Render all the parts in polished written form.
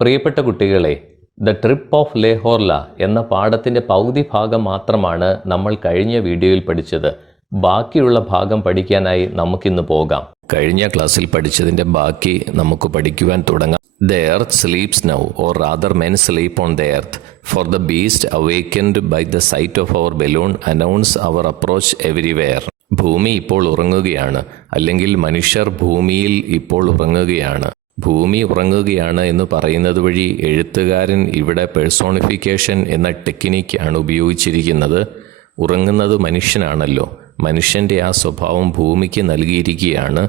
പ്രിയപ്പെട്ട കുട്ടികളെ, the trip of ലേഹോർല എന്ന പാഠത്തിൻ്റെ പകുതി ഭാഗം മാത്രമാണ് നമ്മൾ കഴിഞ്ഞ വീഡിയോയിൽ പഠിച്ചത്. ബാക്കിയുള്ള ഭാഗം പഠിക്കാനായി നമുക്കിന്ന് പോകാം. കഴിഞ്ഞ ക്ലാസ്സിൽ പഠിച്ചതിൻ്റെ ബാക്കി നമുക്ക് പഠിക്കുവാൻ തുടങ്ങാം. The earth sleeps now, or rather men sleep on the earth, for the beast awakened by the sight of our balloon announce our approach everywhere. ഭൂമി ഇപ്പോൾ ഉറങ്ങുകയാണ്, അല്ലെങ്കിൽ മനുഷ്യർ ഭൂമിയിൽ ഇപ്പോൾ ഉറങ്ങുകയാണ്. ഭൂമി ഉറങ്ങുകയാണ് എന്ന് പറയുന്നത് വഴി എഴുത്തുകാരൻ ഇവിടെ പേഴ്സോണിഫിക്കേഷൻ എന്ന ടെക്നിക്കാണ് ഉപയോഗിച്ചിരിക്കുന്നത്. ഉറങ്ങുന്നത് മനുഷ്യനാണല്ലോ, മനുഷ്യൻ്റെ ആ സ്വഭാവം ഭൂമിക്ക് നൽകിയിരിക്കുകയാണ്.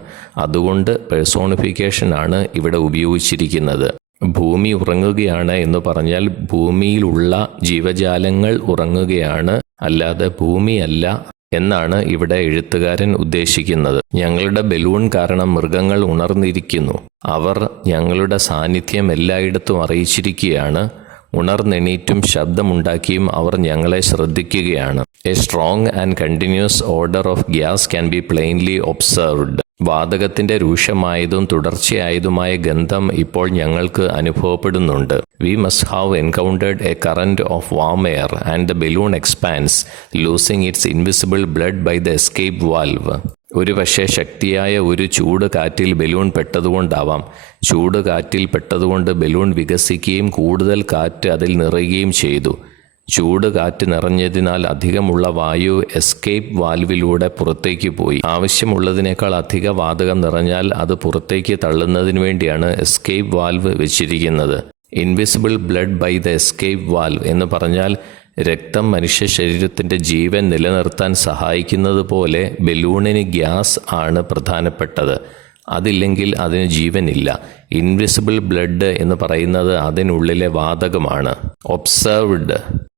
അതുകൊണ്ട് പേഴ്സോണിഫിക്കേഷനാണ് ഇവിടെ ഉപയോഗിച്ചിരിക്കുന്നത്. ഭൂമി ഉറങ്ങുകയാണ് എന്ന് പറഞ്ഞാൽ ഭൂമിയിലുള്ള ജീവജാലങ്ങൾ ഉറങ്ങുകയാണ്, അല്ലാതെ ഭൂമിയല്ല എന്നാണ് ഇവിടെ എഴുത്തുകാരൻ ഉദ്ദേശിക്കുന്നത്. ഞങ്ങളുടെ ബലൂൺ കാരണം മൃഗങ്ങൾ ഉണർന്നിരിക്കുന്നു. അവർ ഞങ്ങളുടെ സാന്നിധ്യം എല്ലായിടത്തും അറിയിച്ചിരിക്കുകയാണ്. ഉണർന്നെണീറ്റും ശബ്ദമുണ്ടാക്കിയും അവർ ഞങ്ങളെ ശ്രദ്ധിക്കുകയാണ്. A strong and continuous odour of gas can be plainly observed. വാതകത്തിന്റെ രൂക്ഷമായതും തുടർച്ചയായതുമായ ഗന്ധം ഇപ്പോൾ ഞങ്ങൾക്ക് അനുഭവപ്പെടുന്നുണ്ട്. We must have encountered a current of warm air and the balloon expands, losing its invisible blood by the escape valve. ഒരു പക്ഷേ ശക്തിയായ ഒരു ചൂട് കാറ്റിൽ ബലൂൺ പെട്ടതുകൊണ്ടാവാം. ചൂട് കാറ്റിൽ പെട്ടതുകൊണ്ട് ബലൂൺ വികസിക്കുകയും കൂടുതൽ കാറ്റ് അതിൽ നിറയുകയും ചെയ്തു. ചൂട് കാറ്റ് നിറഞ്ഞതിനാൽ അധികമുള്ള വായു എസ്കേപ്പ് വാൽവിലൂടെ പുറത്തേക്ക് പോയി. ആവശ്യമുള്ളതിനേക്കാൾ അധിക വാതകം നിറഞ്ഞാൽ അത് പുറത്തേക്ക് തള്ളുന്നതിന് വേണ്ടിയാണ് എസ്കേപ്പ് വാൽവ് വെച്ചിരിക്കുന്നത്. Invisible blood by the escape valve എന്ന് പറഞ്ഞാൽ രക്തം മനുഷ്യ ശരീരത്തിൻ്റെ ജീവൻ നിലനിർത്താൻ സഹായിക്കുന്നത് പോലെ ബലൂണിന് ഗ്യാസ് ആണ് പ്രധാനപ്പെട്ടത്. അതില്ലെങ്കിൽ അതിന് ജീവനില്ല. ഇൻവിസിബിൾ ബ്ലഡ് എന്ന് പറയുന്നത് അതിനുള്ളിലെ വാതകമാണ്.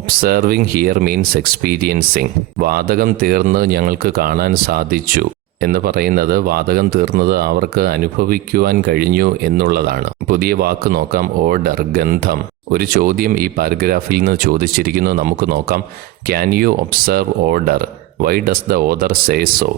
Observing here means experiencing. വാതകം തീർന്ന് ഞങ്ങൾക്ക് കാണാൻ സാധിച്ചു എന്ന് പറയുന്നത് വാതകം തീർന്നത് അവർക്ക് അനുഭവിക്കുവാൻ കഴിഞ്ഞു എന്നുള്ളതാണ്. പുതിയ വാക്ക് നോക്കാം, ഓർഡർ, ഗന്ധം. ഒരു ചോദ്യം ഈ പാരഗ്രാഫിൽ നിന്ന് ചോദിച്ചിരിക്കുന്നു, നമുക്ക് നോക്കാം. Can you observe odour? Why does the author say so?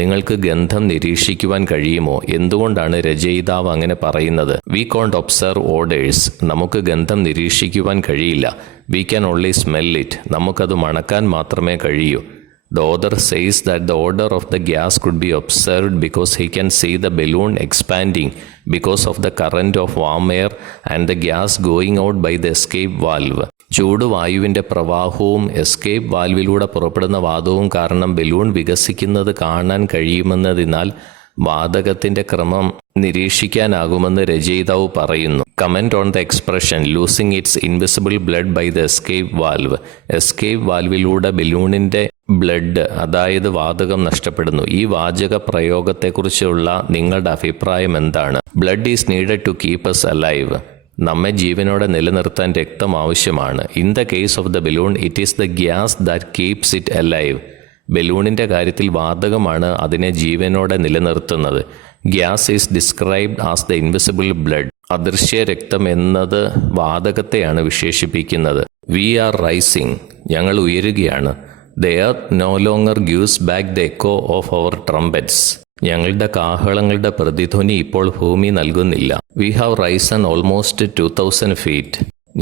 നിങ്ങൾക്ക് ഗന്ധം നിരീക്ഷിക്കുവാൻ കഴിയുമോ? എന്തുകൊണ്ടാണ് രചയിതാവ് അങ്ങനെ പറയുന്നത്? We can't observe odours. നമുക്ക് ഗന്ധം നിരീക്ഷിക്കുവാൻ കഴിയില്ല. We can only smell it. നമുക്കത് മണക്കാൻ മാത്രമേ കഴിയൂ. The author says that the odor of the gas could be observed because he can see the balloon expanding because of the current of warm air and the gas going out by the escape valve. ചൂടുവായുവിൻ്റെ പ്രവാഹവും escape വാൽവിലൂടെ പുറപ്പെടുന്ന വാതകവും കാരണം balloon വികസിക്കുന്നത് കാണാൻ കഴിയുമെന്നതിനാൽ വാതകത്തിന്റെ ക്രമം നിരീക്ഷിക്കാനാകുമെന്ന് രചയിതാവ് പറയുന്നു. Comment on the expression losing its invisible blood by the escape valve. Escape വാൽവിലൂടെ ബലൂണിന്റെ ബ്ലഡ്, അതായത് വാതകം നഷ്ടപ്പെടുന്നു. ഈ വാചക പ്രയോഗത്തെക്കുറിച്ചുള്ള നിങ്ങളുടെ അഭിപ്രായം എന്താണ്? Blood is needed to keep us alive. നമ്മെ ജീവനോടെ നിലനിർത്താൻ രക്തം ആവശ്യമാണ്. In the case of the balloon it is the gas that keeps it alive. ബലൂണിൻ്റെ കാര്യത്തിൽ വാതകമാണ് അതിനെ ജീവനോടെ നിലനിർത്തുന്നത്. Gas is described as the invisible blood. അദൃശ്യ രക്തം എന്നത് വാതകത്തെയാണ് വിശേഷിപ്പിക്കുന്നത്. We are rising. ഞങ്ങൾ ഉയരുകയാണ്. The earth no longer gives back the echo of our trumpets. ഞങ്ങളുടെ കാഹളങ്ങളുടെ പ്രതിധ്വനി ഇപ്പോൾ ഭൂമി നൽകുന്നില്ല. We have risen almost 2000 feet.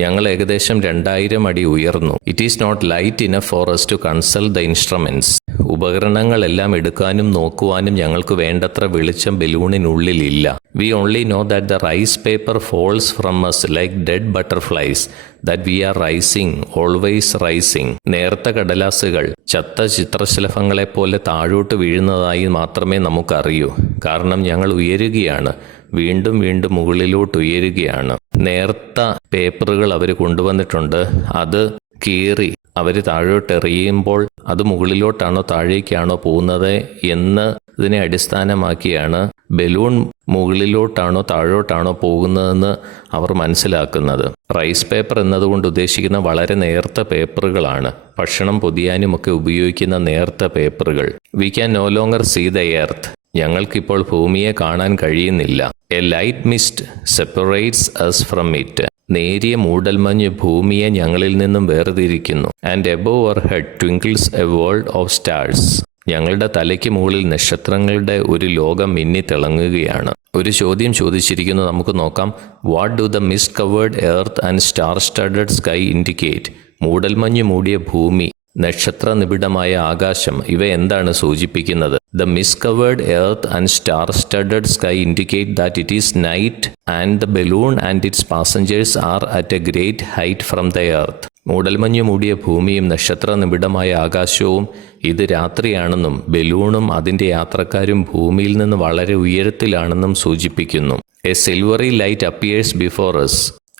ഞങ്ങൾ ഏകദേശം 2000 അടി ഉയർന്നു. It is not light enough for us to consult the instruments. ഉപകരണങ്ങളെല്ലാം എടുക്കാനും നോക്കുവാനും ഞങ്ങൾക്ക് വേണ്ടത്ര വെളിച്ചം ബലൂണിനുള്ളിലില്ല. We only know that the rice paper falls from us like dead butterflies, that we are rising, always rising. നേർത്ത കടലാസുകൾ ചത്ത ചിത്രശലഭങ്ങളെപ്പോലെ താഴോട്ട് വീഴുന്നതായി മാത്രമേ നമുക്കറിയൂ. കാരണം ഞങ്ങൾ ഉയരുകയാണ്, വീണ്ടും വീണ്ടും മുകളിലോട്ട് ഉയരുകയാണ്. നേർത്ത പേപ്പറുകൾ അവർ കൊണ്ടുവന്നിട്ടുണ്ട്. അത് കീറി അവർ താഴോട്ടെറിയുമ്പോൾ അത് മുകളിലോട്ടാണോ താഴേക്കാണോ പോകുന്നത് എന്നതിനെ അടിസ്ഥാനമാക്കിയാണ് ബലൂൺ മുകളിലോട്ടാണോ താഴോട്ടാണോ പോകുന്നതെന്ന് അവർ മനസ്സിലാക്കുന്നത്. റൈസ് പേപ്പർ എന്നതുകൊണ്ട് ഉദ്ദേശിക്കുന്ന വളരെ നേർത്ത പേപ്പറുകളാണ്. ഭക്ഷണം പൊതിയാനുമൊക്കെ ഉപയോഗിക്കുന്ന നേർത്ത പേപ്പറുകൾ. We can no longer see the earth. ഞങ്ങൾക്കിപ്പോൾ ഭൂമിയെ കാണാൻ കഴിയുന്നില്ല. A light mist separates us from it. നേരിയ മൂടൽമഞ്ഞ് ഭൂമിയെ ഞങ്ങളിൽ നിന്നും വേർതിരിക്കുന്നു. And above our head twinkles a world of stars. ഞങ്ങളുടെ തലയ്ക്ക് മുകളിൽ നക്ഷത്രങ്ങളുടെ ഒരു ലോകം മിന്നിത്തിളങ്ങുകയാണ്. ഒരു ചോദ്യം ചോദിച്ചിരിക്കുന്നു, നമുക്ക് നോക്കാം. What do the mist covered earth and star studded sky indicate? മൂടൽമഞ്ഞ് മൂടിയ ഭൂമി, നക്ഷത്ര നിബിഡമായ ആകാശം, ഇവ എന്താണ് സൂചിപ്പിക്കുന്നത്? The mist covered earth and star studded sky indicate that it is night and the balloon and its passengers are at a great height from the earth. മൂടൽമഞ്ഞ് മൂടിയ ഭൂമിയും നക്ഷത്ര നിബിഡമായ ആകാശവും ഇത് രാത്രിയാണെന്നും ബലൂണും അതിൻ്റെ യാത്രക്കാരും ഭൂമിയിൽ നിന്ന് വളരെ ഉയരത്തിലാണെന്നും സൂചിപ്പിക്കുന്നു. A silvery light appears before us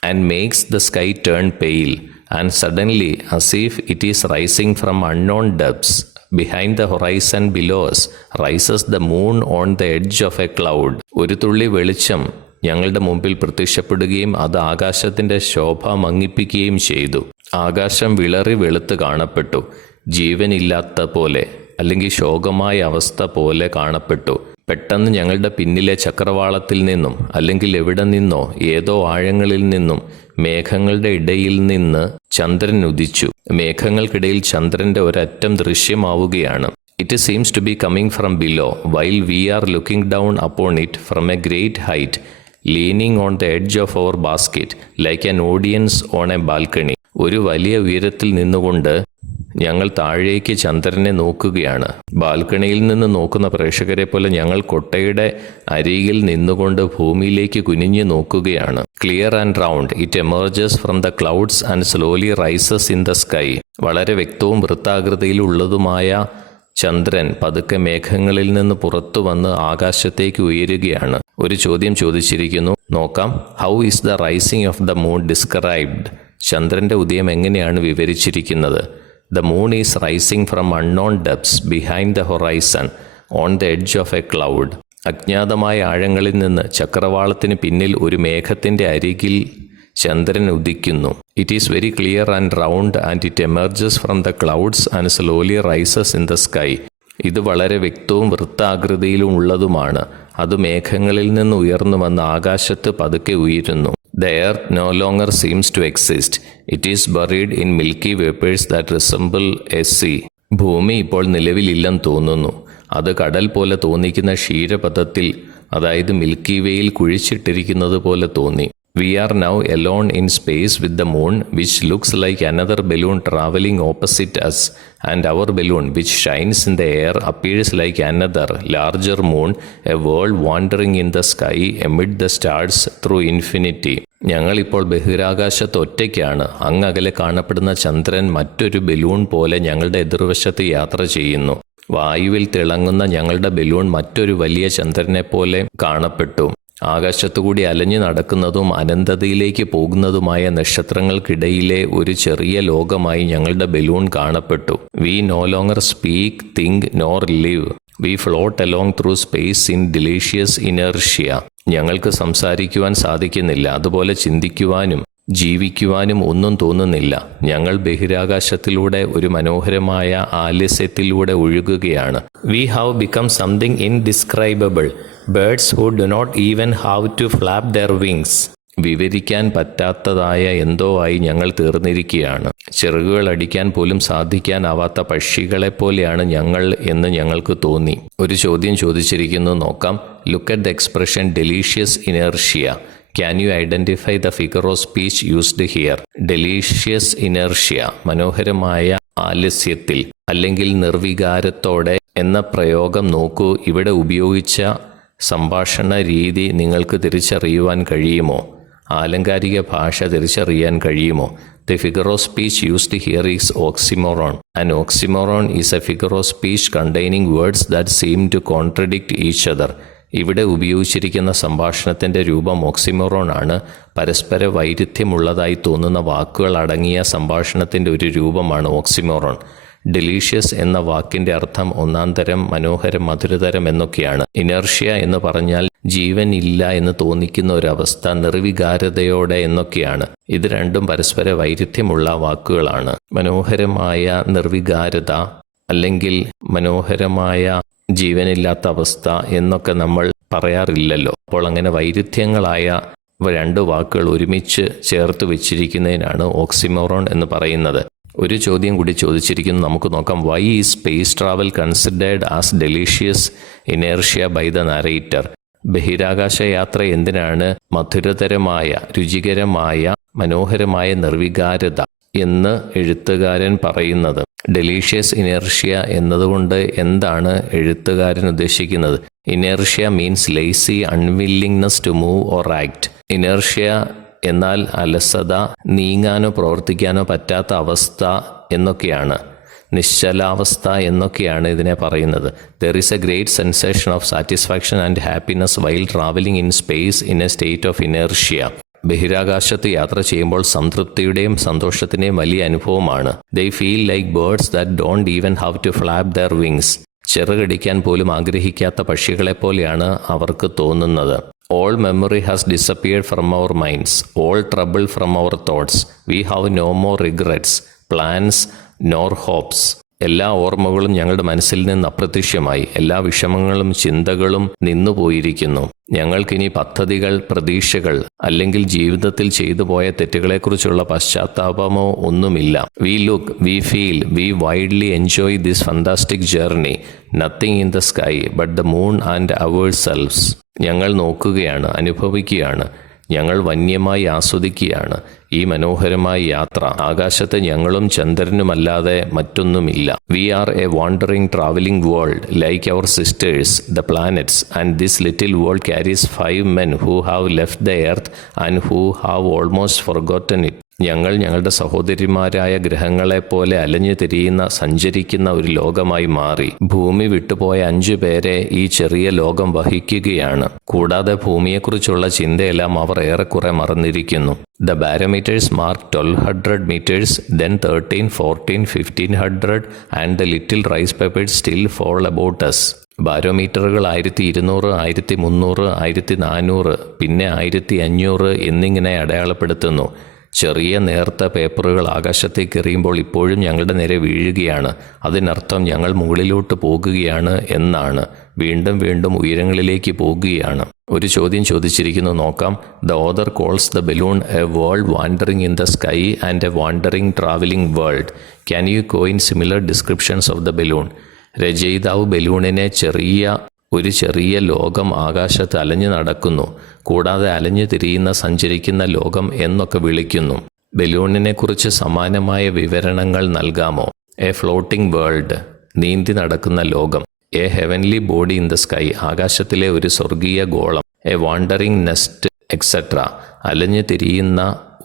and makes the sky turn pale, and suddenly, as if it is rising from unknown depths, behind the horizon below us, rises the moon on the edge of a cloud. ഒരു തുള്ളി വെളിച്ചം ഞങ്ങളുടെ മുമ്പിൽ പ്രത്യക്ഷപ്പെടുകയും അത് ആകാശത്തിൻ്റെ ശോഭ മങ്ങിപ്പിക്കുകയും ചെയ്തു. ആകാശം വിളറി വെളുത്ത് കാണപ്പെട്ടു, ജീവനില്ലാത്ത പോലെ അല്ലെങ്കിൽ ശോകമായ അവസ്ഥ പോലെ കാണപ്പെട്ടു. പെട്ടെന്ന് ഞങ്ങളുടെ പിന്നിലെ ചക്രവാളത്തിൽ നിന്നും അല്ലെങ്കിൽ എവിടെ നിന്നോ ഏതോ ആഴങ്ങളിൽ നിന്നും മേഘങ്ങളുടെ ഇടയിൽ നിന്ന് ചന്ദ്രൻ ഉദിച്ചു. മേഘങ്ങൾക്കിടയിൽ ചന്ദ്രന്റെ ഒരറ്റം ദൃശ്യമാവുകയാണ്. It seems to be coming from below while we are looking down upon it from a great height, leaning on the edge of our basket like an audience on a balcony. ഒരു വലിയ ഉയരത്തിൽ നിന്നുകൊണ്ട് ഞങ്ങൾ താഴേക്ക് ചന്ദ്രനെ നോക്കുകയാണ്. ബാൽക്കണിയിൽ നിന്ന് നോക്കുന്ന പ്രേക്ഷകരെ പോലെ ഞങ്ങൾ കൊട്ടയുടെ അരികിൽ നിന്നുകൊണ്ട് ഭൂമിയിലേക്ക് കുനിഞ്ഞു നോക്കുകയാണ്. Clear and round it emerges from the clouds and slowly rises in the sky. വളരെ വ്യക്തവും വൃത്താകൃതിയിലുള്ളതുമായ ചന്ദ്രൻ പതുക്കെ മേഘങ്ങളിൽ നിന്ന് പുറത്തു വന്ന് ആകാശത്തേക്ക് ഉയരുകയാണ്. ഒരു ചോദ്യം ചോദിച്ചിരിക്കുന്നു, നോക്കാം. How is the rising of the moon described? ചന്ദ്രന്റെ ഉദയം എങ്ങനെയാണ് വിവരിച്ചിരിക്കുന്നത്? The moon is rising from unknown depths behind the horizon on the edge of a cloud. അജ്ഞാതമായ ആഴങ്ങളിൽ നിന്ന് ചക്രവാളത്തിന് പിന്നിൽ ഒരു മേഘത്തിൻ്റെ അരികിൽ ചന്ദ്രൻ ഉദിക്കുന്നു. It is very clear and round and it emerges from the clouds and slowly rises in the sky. ഇത് വളരെ വ്യക്തവും വൃത്താകൃതിയിലും ഉള്ളതുമാണ്. അത് മേഘങ്ങളിൽ നിന്ന് ഉയർന്നു വന്ന് ആകാശത്ത് പതുക്കെ ഉയരുന്നു. The earth no longer seems to exist. It is buried in milky vapors that resemble a sea. ഭൂമി ഇപ്പോൾ നിലവിലില്ലെന്ന് തോന്നുന്നു. അത് കടൽ പോലെ തോന്നിക്കുന്ന ക്ഷീരപഥത്തിൽ, അതായത് മിൽക്കി വേയിൽ കുഴിച്ചിട്ടിരിക്കുന്നത് പോലെ തോന്നി. We are now alone in space with the moon, which looks like another balloon traveling opposite us, and our balloon, which shines in the air, appears like another, larger moon, a world wandering in the sky amid the stars through infinity. ഞങ്ങളിപ്പോൾ ബഹിരാകാശത്ത് ഒറ്റയ്ക്കാണ്. അങ്ങകലെ കാണപ്പെടുന്ന ചന്ദ്രൻ മറ്റൊരു balloon പോലെ ഞങ്ങളുടെ എതിർവശത്ത് യാത്ര ചെയ്യുന്നു. വായുവിൽ തിളങ്ങുന്ന ഞങ്ങളുടെ ബലൂൺ മറ്റൊരു വലിയ ചന്ദ്രനെ പോലെ കാണപ്പെട്ടു. ആകാശത്തുകൂടി അലഞ്ഞു നടക്കുന്നതും അനന്തതയിലേക്ക് പോകുന്നതുമായ നക്ഷത്രങ്ങൾക്കിടയിലെ ഒരു ചെറിയ ലോകമായി ഞങ്ങളുടെ ബലൂൺ കാണപ്പെട്ടു. We no longer speak, think nor live. We float along through space in delicious inertia. ഞങ്ങൾക്ക് സംസാരിക്കുവാൻ സാധിക്കുന്നില്ല, അതുപോലെ ചിന്തിക്കുവാനും ജീവിക്കുവാനും ഒന്നും തോന്നുന്നില്ല. ഞങ്ങൾ ബഹിരാകാശത്തിലൂടെ ഒരു മനോഹരമായ ആലസ്യത്തിലൂടെ ഒഴുകുകയാണ്. We have become something indescribable, birds who do not even have to flap their wings. വിവരിക്കാൻ പറ്റാത്തതായ എന്തോ ആയി ഞങ്ങൾ തീർന്നിരിക്കുകയാണ്. ചിറകുകൾ അടിക്കാൻ പോലും സാധിക്കാനാവാത്ത പക്ഷികളെപ്പോലെയാണ് ഞങ്ങൾ എന്ന് ഞങ്ങൾക്ക് തോന്നി. ഒരു ചോദ്യം ചോദിച്ചിരിക്കുന്നു, നോക്കാം. Look at the expression delicious inertia. Can you identify the figure of speech used here? Delicious inertia, മനോഹരമായ ആലസ്യത്തിൽ അല്ലെങ്കിൽ നിർവികാരത്തോടെ എന്ന പ്രയോഗം നോക്കൂ. ഇവിടെ ഉപയോഗിച്ച സംഭാഷണ രീതി നിങ്ങൾക്ക് തിരിച്ചറിയുവാൻ കഴിയുമോ? ആലങ്കാരിക ഭാഷ തിരിച്ചറിയാൻ കഴിയുമോ? The figure of speech used here is oxymoron. An oxymoron is a figure of speech containing words that seem to contradict each other. ഇവിടെ ഉപയോഗിച്ചിരിക്കുന്ന സംഭാഷണത്തിൻ്റെ രൂപം ഓക്സിമോറോൺ ആണ്. പരസ്പര വൈരുദ്ധ്യമുള്ളതായി തോന്നുന്ന വാക്കുകൾ അടങ്ങിയ സംഭാഷണത്തിൻ്റെ ഒരു രൂപമാണ് ഓക്സിമോറോൺ. ഡെലീഷ്യസ് എന്ന വാക്കിൻ്റെ അർത്ഥം ഒന്നാം തരം, മനോഹരം, മധുരതരം എന്നൊക്കെയാണ്. ഇനർഷ്യ എന്ന് പറഞ്ഞാൽ ജീവൻ ഇല്ല എന്ന് തോന്നിക്കുന്ന ഒരവസ്ഥ, നിർവികാരതയോടെ എന്നൊക്കെയാണ്. ഇത് രണ്ടും പരസ്പര വൈരുദ്ധ്യമുള്ള വാക്കുകളാണ്. മനോഹരമായ നിർവികാരത അല്ലെങ്കിൽ മനോഹരമായ ജീവനില്ലാത്ത അവസ്ഥ എന്നൊക്കെ നമ്മൾ പറയാറില്ലല്ലോ. അപ്പോൾ അങ്ങനെ വൈരുദ്ധ്യങ്ങളായ രണ്ട് വാക്കുകൾ ഒരുമിച്ച് ചേർത്ത് വെച്ചിരിക്കുന്നതിനാണ് ഓക്സിമോറോൺ എന്ന് പറയുന്നത്. ഒരു ചോദ്യം കൂടി ചോദിച്ചിരിക്കുന്നു, നമുക്ക് നോക്കാം. Why is space travel considered as delicious inertia by the narrator? ബഹിരാകാശ യാത്ര എന്തിനാണ് മധുരതരമായ, രുചികരമായ, മനോഹരമായ നിർവികാരത എന്ന് എഴുത്തുകാരൻ പറയുന്നത്? ഡെലീഷ്യസ് ഇനേർഷ്യ എന്നതുകൊണ്ട് എന്താണ് എഴുത്തുകാരൻ ഉദ്ദേശിക്കുന്നത്? Inertia means lazy unwillingness to move or act. Inertia എന്നാൽ അലസത, നീങ്ങാനോ പ്രവർത്തിക്കാനോ പറ്റാത്ത അവസ്ഥ എന്നൊക്കെയാണ്. നിശ്ചലാവസ്ഥ എന്നൊക്കെയാണ് ഇതിനെ പറയുന്നത്. There is a great sensation of satisfaction and happiness while travelling in space in a state of inertia. ബഹിരാകാശത്ത് യാത്ര ചെയ്യുമ്പോൾ സംതൃപ്തിയുടെയും സന്തോഷത്തിൻ്റെയും വലിയ അനുഭവമാണ്. They feel like birds that don't even have to flap their wings. ചിറകടിക്കാൻ പോലും ആഗ്രഹിക്കാത്ത പക്ഷികളെപ്പോലെയാണ് അവർക്ക് തോന്നുന്നത്. All memory has disappeared from our minds, all trouble from our thoughts. We have no more regrets, plans, nor hopes. എല്ലാ ഓർമ്മകളും ഞങ്ങളുടെ മനസ്സിൽ നിന്ന് അപ്രത്യക്ഷമായി. എല്ലാ വിഷമങ്ങളും ചിന്തകളും നിന്നുപോയിരിക്കുന്നു. ഞങ്ങൾക്കിനി പദ്ധതികൾ, പ്രതീക്ഷകൾ അല്ലെങ്കിൽ ജീവിതത്തിൽ ചെയ്തു പോയ തെറ്റുകളെക്കുറിച്ചുള്ള പശ്ചാത്താപമോ ഒന്നുമില്ല. We look, we feel, we widely enjoy this fantastic journey. Nothing in the sky but the moon and ourselves. ഞങ്ങൾ നോക്കുകയാണ്, അനുഭവിക്കുകയാണ്, ഞങ്ങൾ വന്യമായി ആസ്വദിക്കുകയാണ് ഈ മനോഹരമായ യാത്ര. ആകാശത്ത് ഞങ്ങളും ചന്ദ്രനുമല്ലാതെ മറ്റൊന്നുമില്ല. We are a wandering travelling world like our sisters the planets, and this little world carries 5 men who have left the earth and who have almost forgotten it. ഞങ്ങൾ ഞങ്ങളുടെ സഹോദരിമാരായ ഗ്രഹങ്ങളെപ്പോലെ അലഞ്ഞു തിരിയുന്ന, സഞ്ചരിക്കുന്ന ഒരു ലോകമായി മാറി. ഭൂമി വിട്ടുപോയ 5 പേരെ ഈ ചെറിയ ലോകം വഹിക്കുകയാണ്. കൂടാതെ ഭൂമിയെക്കുറിച്ചുള്ള ചിന്തയെല്ലാം അവർ ഏറെക്കുറെ മറന്നിരിക്കുന്നു. The barometers mark 1200 meters, then 13, 14, 1500 and the little rice pebbles still fall about us. ബാരോമീറ്ററുകൾ 1200, 1300, 1400, പിന്നെ 1500 എന്നിങ്ങനെ അടയാളപ്പെടുത്തുന്നു. ചെറിയ നേർത്ത പേപ്പറുകൾ ആകാശത്തേക്ക് എറിയുമ്പോൾ ഇപ്പോഴും ഞങ്ങളുടെ നേരെ വീഴുകയാണ്. അതിനർത്ഥം ഞങ്ങൾ മുകളിലോട്ട് പോകുകയാണ് എന്നാണ്. വീണ്ടും വീണ്ടും ഉയരങ്ങളിലേക്ക് പോകുകയാണ്. ഒരു ചോദ്യം ചോദിച്ചിരിക്കുന്നു, നോക്കാം. The author calls the balloon A world wandering in the sky and A wandering travelling world. Can you coin similar descriptions of the balloon? രചയിതാവ് ബലൂണിനെ ഒരു ചെറിയ ലോകം ആകാശത്ത് അലഞ്ഞു നടക്കുന്നു, കൂടാതെ അലഞ്ഞു തിരിയുന്ന, സഞ്ചരിക്കുന്ന ലോകം എന്നൊക്കെ വിളിക്കുന്നു. ബലൂണിനെക്കുറിച്ച് സമാനമായ വിവരണങ്ങൾ നൽകാമോ? എ ഫ്ലോട്ടിംഗ് വേൾഡ്, നീന്തി നടക്കുന്ന ലോകം. A heavenly body in the sky, ആകാശത്തിലെ ഒരു സ്വർഗീയ ഗോളം. എ വാണ്ടറിംഗ് നെസ്റ്റ് എക്സെട്ര, അലഞ്ഞു തിരിയുന്ന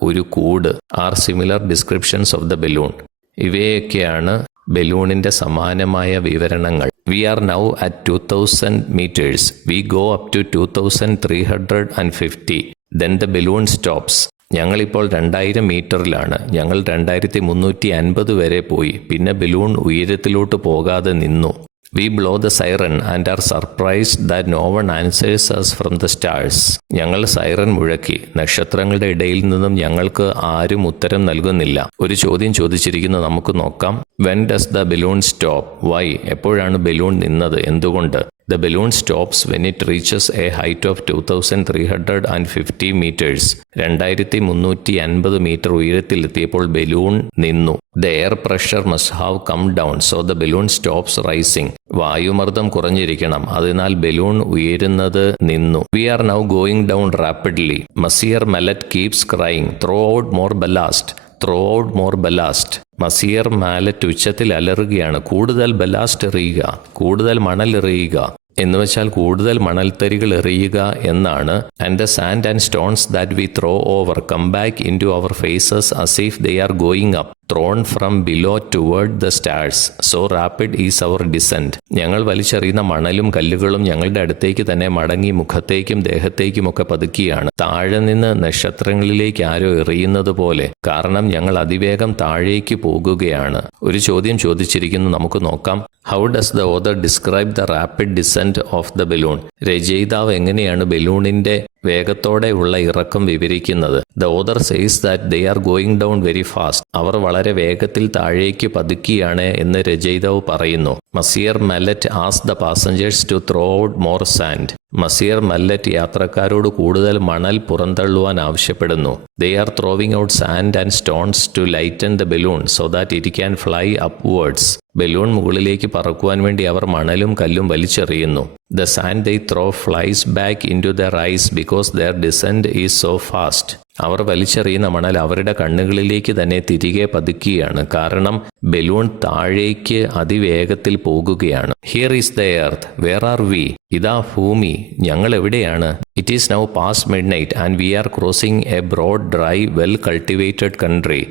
ഒരു കൂട്. Are similar descriptions of the balloon. ഇവയൊക്കെയാണ് ബലൂണിൻ്റെ സമാനമായ വിവരണങ്ങൾ. We are now at 2000 meters. We go up to 2350. Then the balloon stops. ഞങ്ങളിപ്പോൾ 2000 മീറ്ററിലാണ്. ഞങ്ങൾ 2350 വരെ പോയി. പിന്നെ ബലൂൺ ഉയരത്തിലോട്ട് പോകാതെ നിന്നു. We blow the siren and are surprised that no one answers us from the stars. ഞങ്ങൾ സൈറൻ മുഴക്കി. നക്ഷത്രങ്ങളുടെ ഇടയിൽ നിന്നും ഞങ്ങൾക്ക് ആരും ഉത്തരം നൽകുന്നില്ല. ഒരു ചോദ്യം ചോദിച്ചിരിക്കുന്നു, നമുക്ക് നോക്കാം. When does the balloon stop? Why? എപ്പോഴാണ് ബലൂൺ നിന്നത്? എന്തുകൊണ്ട്? The balloon stops when it reaches a height of 2350 meters. 2350 metre ഉയരത്തിലെത്തിയപ്പോൾ balloon നിന്നു. The air pressure must have come down, so the balloon stops rising. വായുമർദ്ദം കുറഞ്ഞിരിക്കണം, അതിനാൽ balloon ഉയരുന്നത് നിന്നു. We are now going down rapidly. Monsieur Mallet keeps crying, throw out more ballast. Throw out more ballast. Monsieur Mallet ഉച്ചത്തിൽ അലറുകയാണ്, കൂടുതൽ ballast എറിയുക, കൂടുതൽ മണൽ എറിയുക. എന്ന് വെച്ചാൽ കൂടുതൽ മണൽത്തരികൾ എറിയുക എന്നാണ്. And the sand and stones that we throw over come back into our faces as if they are going up, thrown from below toward the stars. So rapid is our descent. ഞങ്ങൾ വലിച്ചെറിയുന്ന മണലും കല്ലുകളും ഞങ്ങളുടെ അടുത്തേക്ക് തന്നെ മടങ്ങി മുഖത്തേക്കും ദേഹത്തേക്കുമൊക്കെ പതുക്കിയാണ്. താഴെ നിന്ന് നക്ഷത്രങ്ങളിലേക്ക് ആരോ എറിയുന്നത് പോലെ. കാരണം ഞങ്ങൾ അതിവേഗം താഴേക്ക് പോകുകയാണ്. ഒരു ചോദ്യം ചോദിച്ചിരിക്കുന്നു, നമുക്ക് നോക്കാം. How does the author describe the rapid descent of the balloon? രചയിതാവ് എങ്ങനെയാണ് ബലൂണിന്റെ വേഗത്തോടെയുള്ള ഇറക്കം വിവരിക്കുന്നത്? The author says that they are going down very fast. അവർ വളരെ വേഗത്തിൽ താഴേക്ക് പതുക്കിയാണ് എന്ന് രചയിതാവ് പറയുന്നു. Monsieur Mallet asked the passengers to throw out more sand. മസിയർ മല്ലറ്റ് യാത്രക്കാരോട് കൂടുതൽ മണൽ പുറന്തള്ളുവാൻ ആവശ്യപ്പെടുന്നു. They are throwing out sand and stones to lighten the balloon so that it can fly upwards. Balloon മുകളിലേക്ക് പറക്കുവാൻ വേണ്ടി അവർ മണലും കല്ലും വലിച്ചെറിയുന്നു. The sand they throw flies back into their eyes because their descent is so fast. അവർ വലിച്ചെറിയുന്ന മണൽ അവരുടെ കണ്ണുകളിലേക്ക് തന്നെ തിരികെ പതിക്കുകയാണ്, കാരണം ബലൂൺ താഴേക്ക് അതിവേഗത്തിൽ പോകുകയാണ്. Here is the earth. Where are we? ഇതാ ഭൂമി, ഞങ്ങൾ എവിടെയാണ്? It is now past midnight and we are crossing a broad, dry, well cultivated country.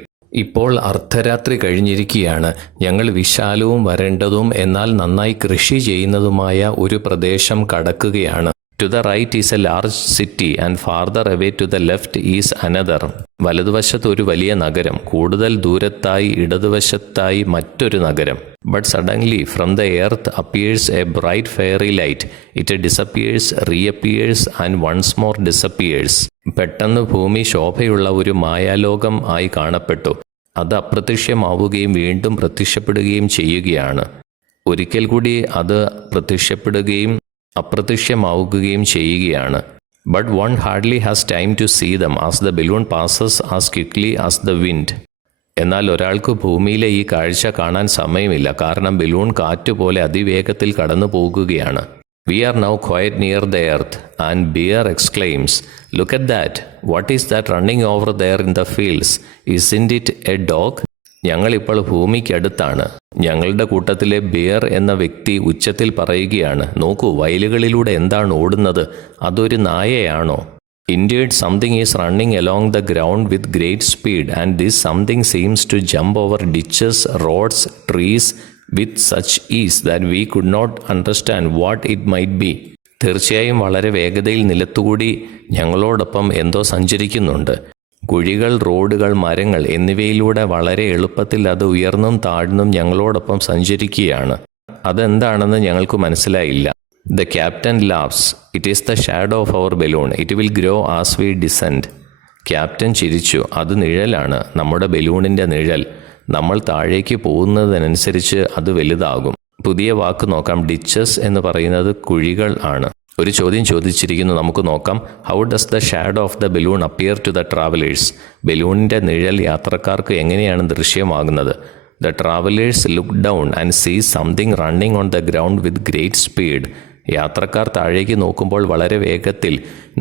ഇപ്പോൾ അർദ്ധരാത്രി കഴിഞ്ഞിരിക്കുകയാണ്. ഞങ്ങൾ വിശാലവും വരണ്ടതും എന്നാൽ നന്നായി കൃഷി ചെയ്യുന്നതുമായ ഒരു പ്രദേശം കടക്കുകയാണ്. To the right is a large city and farther away to the left is another. വലതുവശത്ത് ഒരു വലിയ നഗരം, കൂടുതൽ ദൂരത്തായി ഇടതുവശത്തായി മറ്റൊരു നഗരം. But suddenly from the earth appears a bright fairy light. It disappears, reappears and once more disappears. പെട്ടെന്ന് ഭൂമി ശോഭയുള്ള ഒരു മായാലോകം ആയി കാണപ്പെട്ടു. അത് അപ്രത്യക്ഷമാവുകയും വീണ്ടും പ്രത്യക്ഷപ്പെടുകയും ചെയ്യുകയാണ്. ഒരിക്കൽ കൂടി അത് പ്രത്യക്ഷപ്പെടുകയും അപ്രത്യക്ഷമാവുകയും ചെയ്യുകയാണ്. But one hardly has time to see them as the balloon passes as quickly as the wind. എന്നാൽ ഒരാൾക്ക് ഭൂമിയിലെ ഈ കാഴ്ച കാണാൻ സമയമില്ല, കാരണം ബലൂൺ കാറ്റുപോലെ അതിവേഗത്തിൽ കടന്നു പോകുകയാണ്. We are now quite near the earth, and Bear exclaims, "Look at that! What is that running over there in the fields? Isn't it a dog?" ഞങ്ങളിപ്പോൾ ഭൂമിക്കടുത്താണ്. ഞങ്ങളുടെ കൂട്ടത്തിലെ ബിയർ എന്ന വ്യക്തി ഉച്ചത്തിൽ പറയുകയാണ്, നോക്കൂ, വയലുകളിലൂടെ എന്താണ് ഓടുന്നത്? അതൊരു നായയാണോ? Indeed, something is running along the ground with great speed, and this something seems to jump over ditches, roads, trees with such ease that we could not understand what it might be. തീർച്ചയായും വളരെ വേഗതയിൽ നിലത്തുകൂടി ഞങ്ങളോടൊപ്പം എന്തോ സഞ്ചരിക്കുന്നുണ്ട്. കുഴികൾ, റോഡുകൾ, മരങ്ങൾ എന്നിവയിലൂടെ വളരെ എളുപ്പത്തിൽ അത് ഉയർന്നും താഴ്ന്നും ഞങ്ങളോടൊപ്പം സഞ്ചരിക്കുകയാണ്. അതെന്താണെന്ന് ഞങ്ങൾക്ക് മനസ്സിലായില്ല. The captain laughs. It is the shadow of our balloon. It will grow as we descend. Captain ചിരിച്ചു. അത് നിഴലാണ്, നമ്മുടെ ബലൂണിൻ്റെ നിഴൽ. നമ്മൾ താഴേക്ക് പോകുന്നതിനനുസരിച്ച് അത് വലുതാകും. പുതിയ വാക്ക് നോക്കാം. ഡിച്ചസ് എന്ന് പറയുന്നത് കുഴികൾ ആണ്. ഒരു ചോദ്യം ചോദിച്ചിരിക്കുന്നു, നമുക്ക് നോക്കാം. How does the shadow of the balloon appear to the travellers? ബലൂണിൻ്റെ നിഴൽ യാത്രക്കാർക്ക് എങ്ങനെയാണ് ദൃശ്യമാകുന്നത്? The travellers look down and see something running on the ground with great speed. യാത്രക്കാർ താഴേക്ക് നോക്കുമ്പോൾ വളരെ വേഗത്തിൽ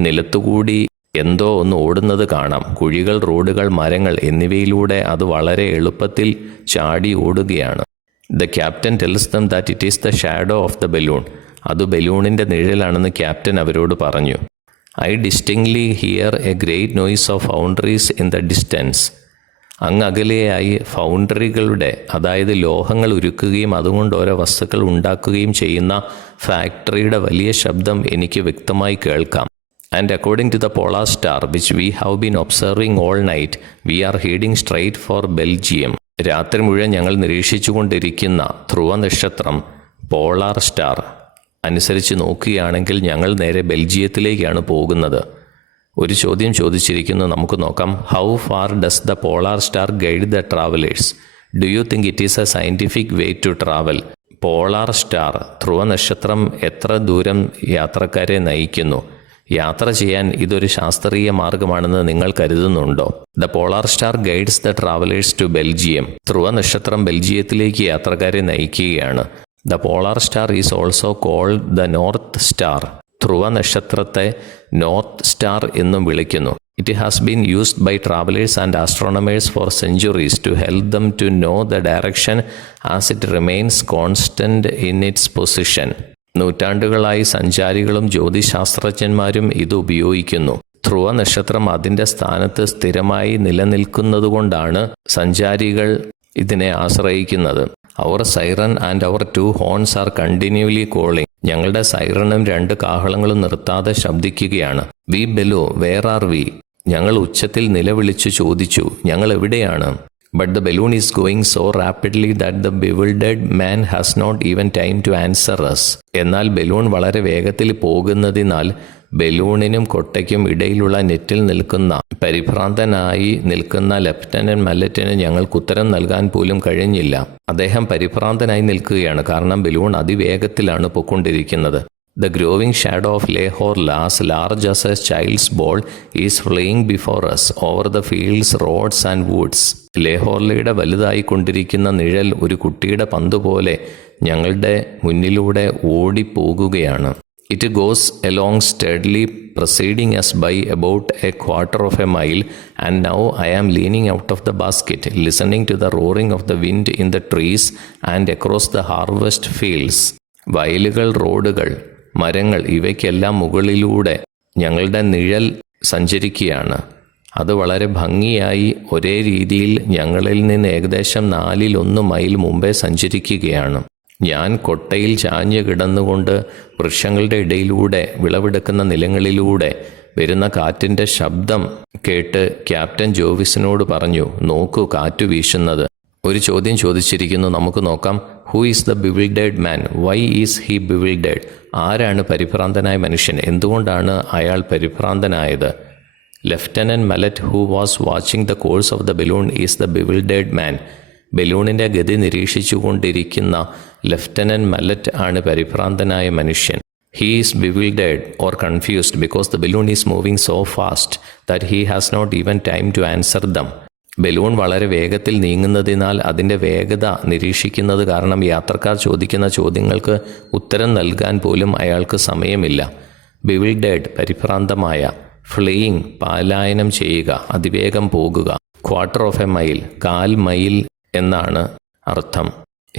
നിലത്തുകൂടി എന്തോ ഒന്ന് ഓടുന്നത് കാണാം. കുഴികൾ, റോഡുകൾ, മരങ്ങൾ എന്നിവയിലൂടെ അത് വളരെ എളുപ്പത്തിൽ ചാടി ഓടുകയാണ്. The captain tells them that it is the shadow of the balloon. അത് ബലൂണിൻ്റെ നിഴലാണെന്ന് ക്യാപ്റ്റൻ അവരോട് പറഞ്ഞു. I distinctly hear a great noise of foundries in the distance. അങ്ങകലെയായി ഫൗണ്ടറികളുടെ, അതായത് ലോഹങ്ങൾ ഉരുക്കുകയും അതുകൊണ്ട് ഓരോ വസ്തുക്കൾ ഉണ്ടാക്കുകയും ചെയ്യുന്ന ഫാക്ടറിയുടെ വലിയ ശബ്ദം എനിക്ക് വ്യക്തമായി കേൾക്കാം. And according to the polar star which we have been observing all night, we are heading straight for Belgium. രാത്രി മുഴുവൻ ഞങ്ങൾ നിരീക്ഷിച്ചുകൊണ്ടിരിക്കുന്ന ധ്രുവ നക്ഷത്രം, പോളാർ സ്റ്റാർ അനുസരിച്ച് നോക്കുകയാണെങ്കിൽ ഞങ്ങൾ നേരെ ബെൽജിയത്തിലേക്കാണ് പോകുന്നത്. ഒരു ചോദ്യം ചോദിച്ചിരിക്കുന്നു, നമുക്ക് നോക്കാം. How far does the polar star guide the travellers? Do you think it is a scientific way to travel? Polar star, ധ്രുവ നക്ഷത്രം എത്ര ദൂരം യാത്രക്കാരെ നയിക്കുന്നു? യാത്ര ചെയ്യാൻ ഇതൊരു ശാസ്ത്രീയ മാർഗമാണെന്ന് നിങ്ങൾ കരുതുന്നുണ്ടോ? The polar star guides the travellers to Belgium. ധ്രുവ നക്ഷത്രം ബെൽജിയത്തിലേക്ക് യാത്രക്കാരെ നയിക്കുകയാണ്. The polar star is also called the north star. ധ്രുവ നക്ഷത്രത്തെ നോർത്ത് സ്റ്റാർ എന്നും വിളിക്കുന്നു. It has been used by travellers and astronomers for centuries to help them to know the direction as it remains constant in its position. നൂറ്റാണ്ടുകളായി സഞ്ചാരികളും ജ്യോതിശാസ്ത്രജ്ഞന്മാരും ഇത് ഉപയോഗിക്കുന്നു. ധ്രുവ നക്ഷത്രം അതിൻ്റെ സ്ഥാനത്ത് സ്ഥിരമായി നിലനിൽക്കുന്നതുകൊണ്ടാണ് സഞ്ചാരികൾ ഇതിനെ ആശ്രയിക്കുന്നത്. Our siren and our 2 horns are continually calling. ഞങ്ങളുടെ സൈറണും 2 കാഹളങ്ങളും നിർത്താതെ ശബ്ദിക്കുകയാണ്. We bellow, where are we? ഞങ്ങൾ ഉച്ചത്തിൽ നിലവിളിച്ചു ചോദിച്ചു, ഞങ്ങൾ എവിടെയാണ്? But the balloon is going so rapidly that the bewildered man has not even time to answer us. എന്നാൽ ബലൂൺ വളരെ വേഗത്തിൽ പോകുന്നതിനാൽ ബലൂണിനും കൊട്ടയ്ക്കും ഇടയിലുള്ള നെറ്റിൽ നിൽക്കുന്ന പരിഭ്രാന്തനായി നിൽക്കുന്ന ലഫ്റ്റനന്റ് മല്ലറ്റിന് ഞങ്ങൾക്ക് ഉത്തരം നൽകാൻ പോലും കഴിഞ്ഞില്ല. അദ്ദേഹം പരിഭ്രാന്തനായി നിൽക്കുകയാണ്, കാരണം balloon അതിവേഗത്തിലാണ് പൊക്കൊണ്ടിരിക്കുന്നത്. The growing shadow of LEHORLA, as large as a child's ball, is flying before us over the fields, roads and woods. ലേഹോർലയുടെ വലുതായിക്കൊണ്ടിരിക്കുന്ന നിഴൽ ഒരു കുട്ടിയുടെ പന്ത് പോലെ ഞങ്ങളുടെ മുന്നിലൂടെ ഓടിപ്പോകുകയാണ്. It goes along steadily, preceding us by about a quarter of a mile, and now I am leaning out of the basket, listening to the roaring of the wind in the trees and across the harvest fields. വയലുകൾ, റോഡുകൾ, മരങ്ങൾ ഇവയ്ക്കെല്ലാം മുകളിലൂടെ ഞങ്ങളുടെ നിഴൽ സഞ്ചരിക്കുകയാണ്. അത് വളരെ ഭംഗിയായി ഒരേ രീതിയിൽ ഞങ്ങളിൽ നിന്ന് ഏകദേശം 1/4 മൈൽ മുമ്പേ സഞ്ചരിക്കുകയാണ്. ഞാൻ കൊട്ടയിൽ ചാഞ്ഞു കിടന്നുകൊണ്ട് വൃക്ഷങ്ങളുടെ ഇടയിലൂടെ, വിളവെടുക്കുന്ന നിലങ്ങളിലൂടെ വരുന്ന കാറ്റിൻ്റെ ശബ്ദം കേട്ട് ക്യാപ്റ്റൻ ജോവിസിനോട് പറഞ്ഞു, നോക്കൂ കാറ്റു വീശുന്നത്. ഒരു ചോദ്യം ചോദിച്ചിരിക്കുന്നു, നമുക്ക് നോക്കാം. Who is the bewildered man? Why is he bewildered? ആരാണ് പരിഭ്രാന്തനായ മനുഷ്യൻ? എന്തുകൊണ്ടാണ് അയാൾ പരിഭ്രാന്തനായത്? Lieutenant Mallet who was watching the course of the balloon is the bewildered man. ബലൂണിൻ്റെ ഗതി നിരീക്ഷിച്ചു കൊണ്ടിരിക്കുന്ന ലെഫ്റ്റനൻറ്റ് മലറ്റ് ആണ് പരിഭ്രാന്തനായ മനുഷ്യൻ. He is bewildered or confused because the balloon is moving so fast that he has not even time to answer them. Balloon വളരെ വേഗത്തിൽ നീങ്ങുന്നതിനാൽ അതിൻ്റെ വേഗത നിരീക്ഷിക്കുന്നത് കാരണം യാത്രക്കാർ ചോദിക്കുന്ന ചോദ്യങ്ങൾക്ക് ഉത്തരം നൽകാൻ പോലും അയാൾക്ക് സമയമില്ല. ബിവിൽഡേഡ് പരിഭ്രാന്തമായ, ഫ്ലീയിങ് പലായനം ചെയ്യുക, അതിവേഗം പോകുക. Quarter of a mile 1/4 mile എന്നാണ് അർത്ഥം.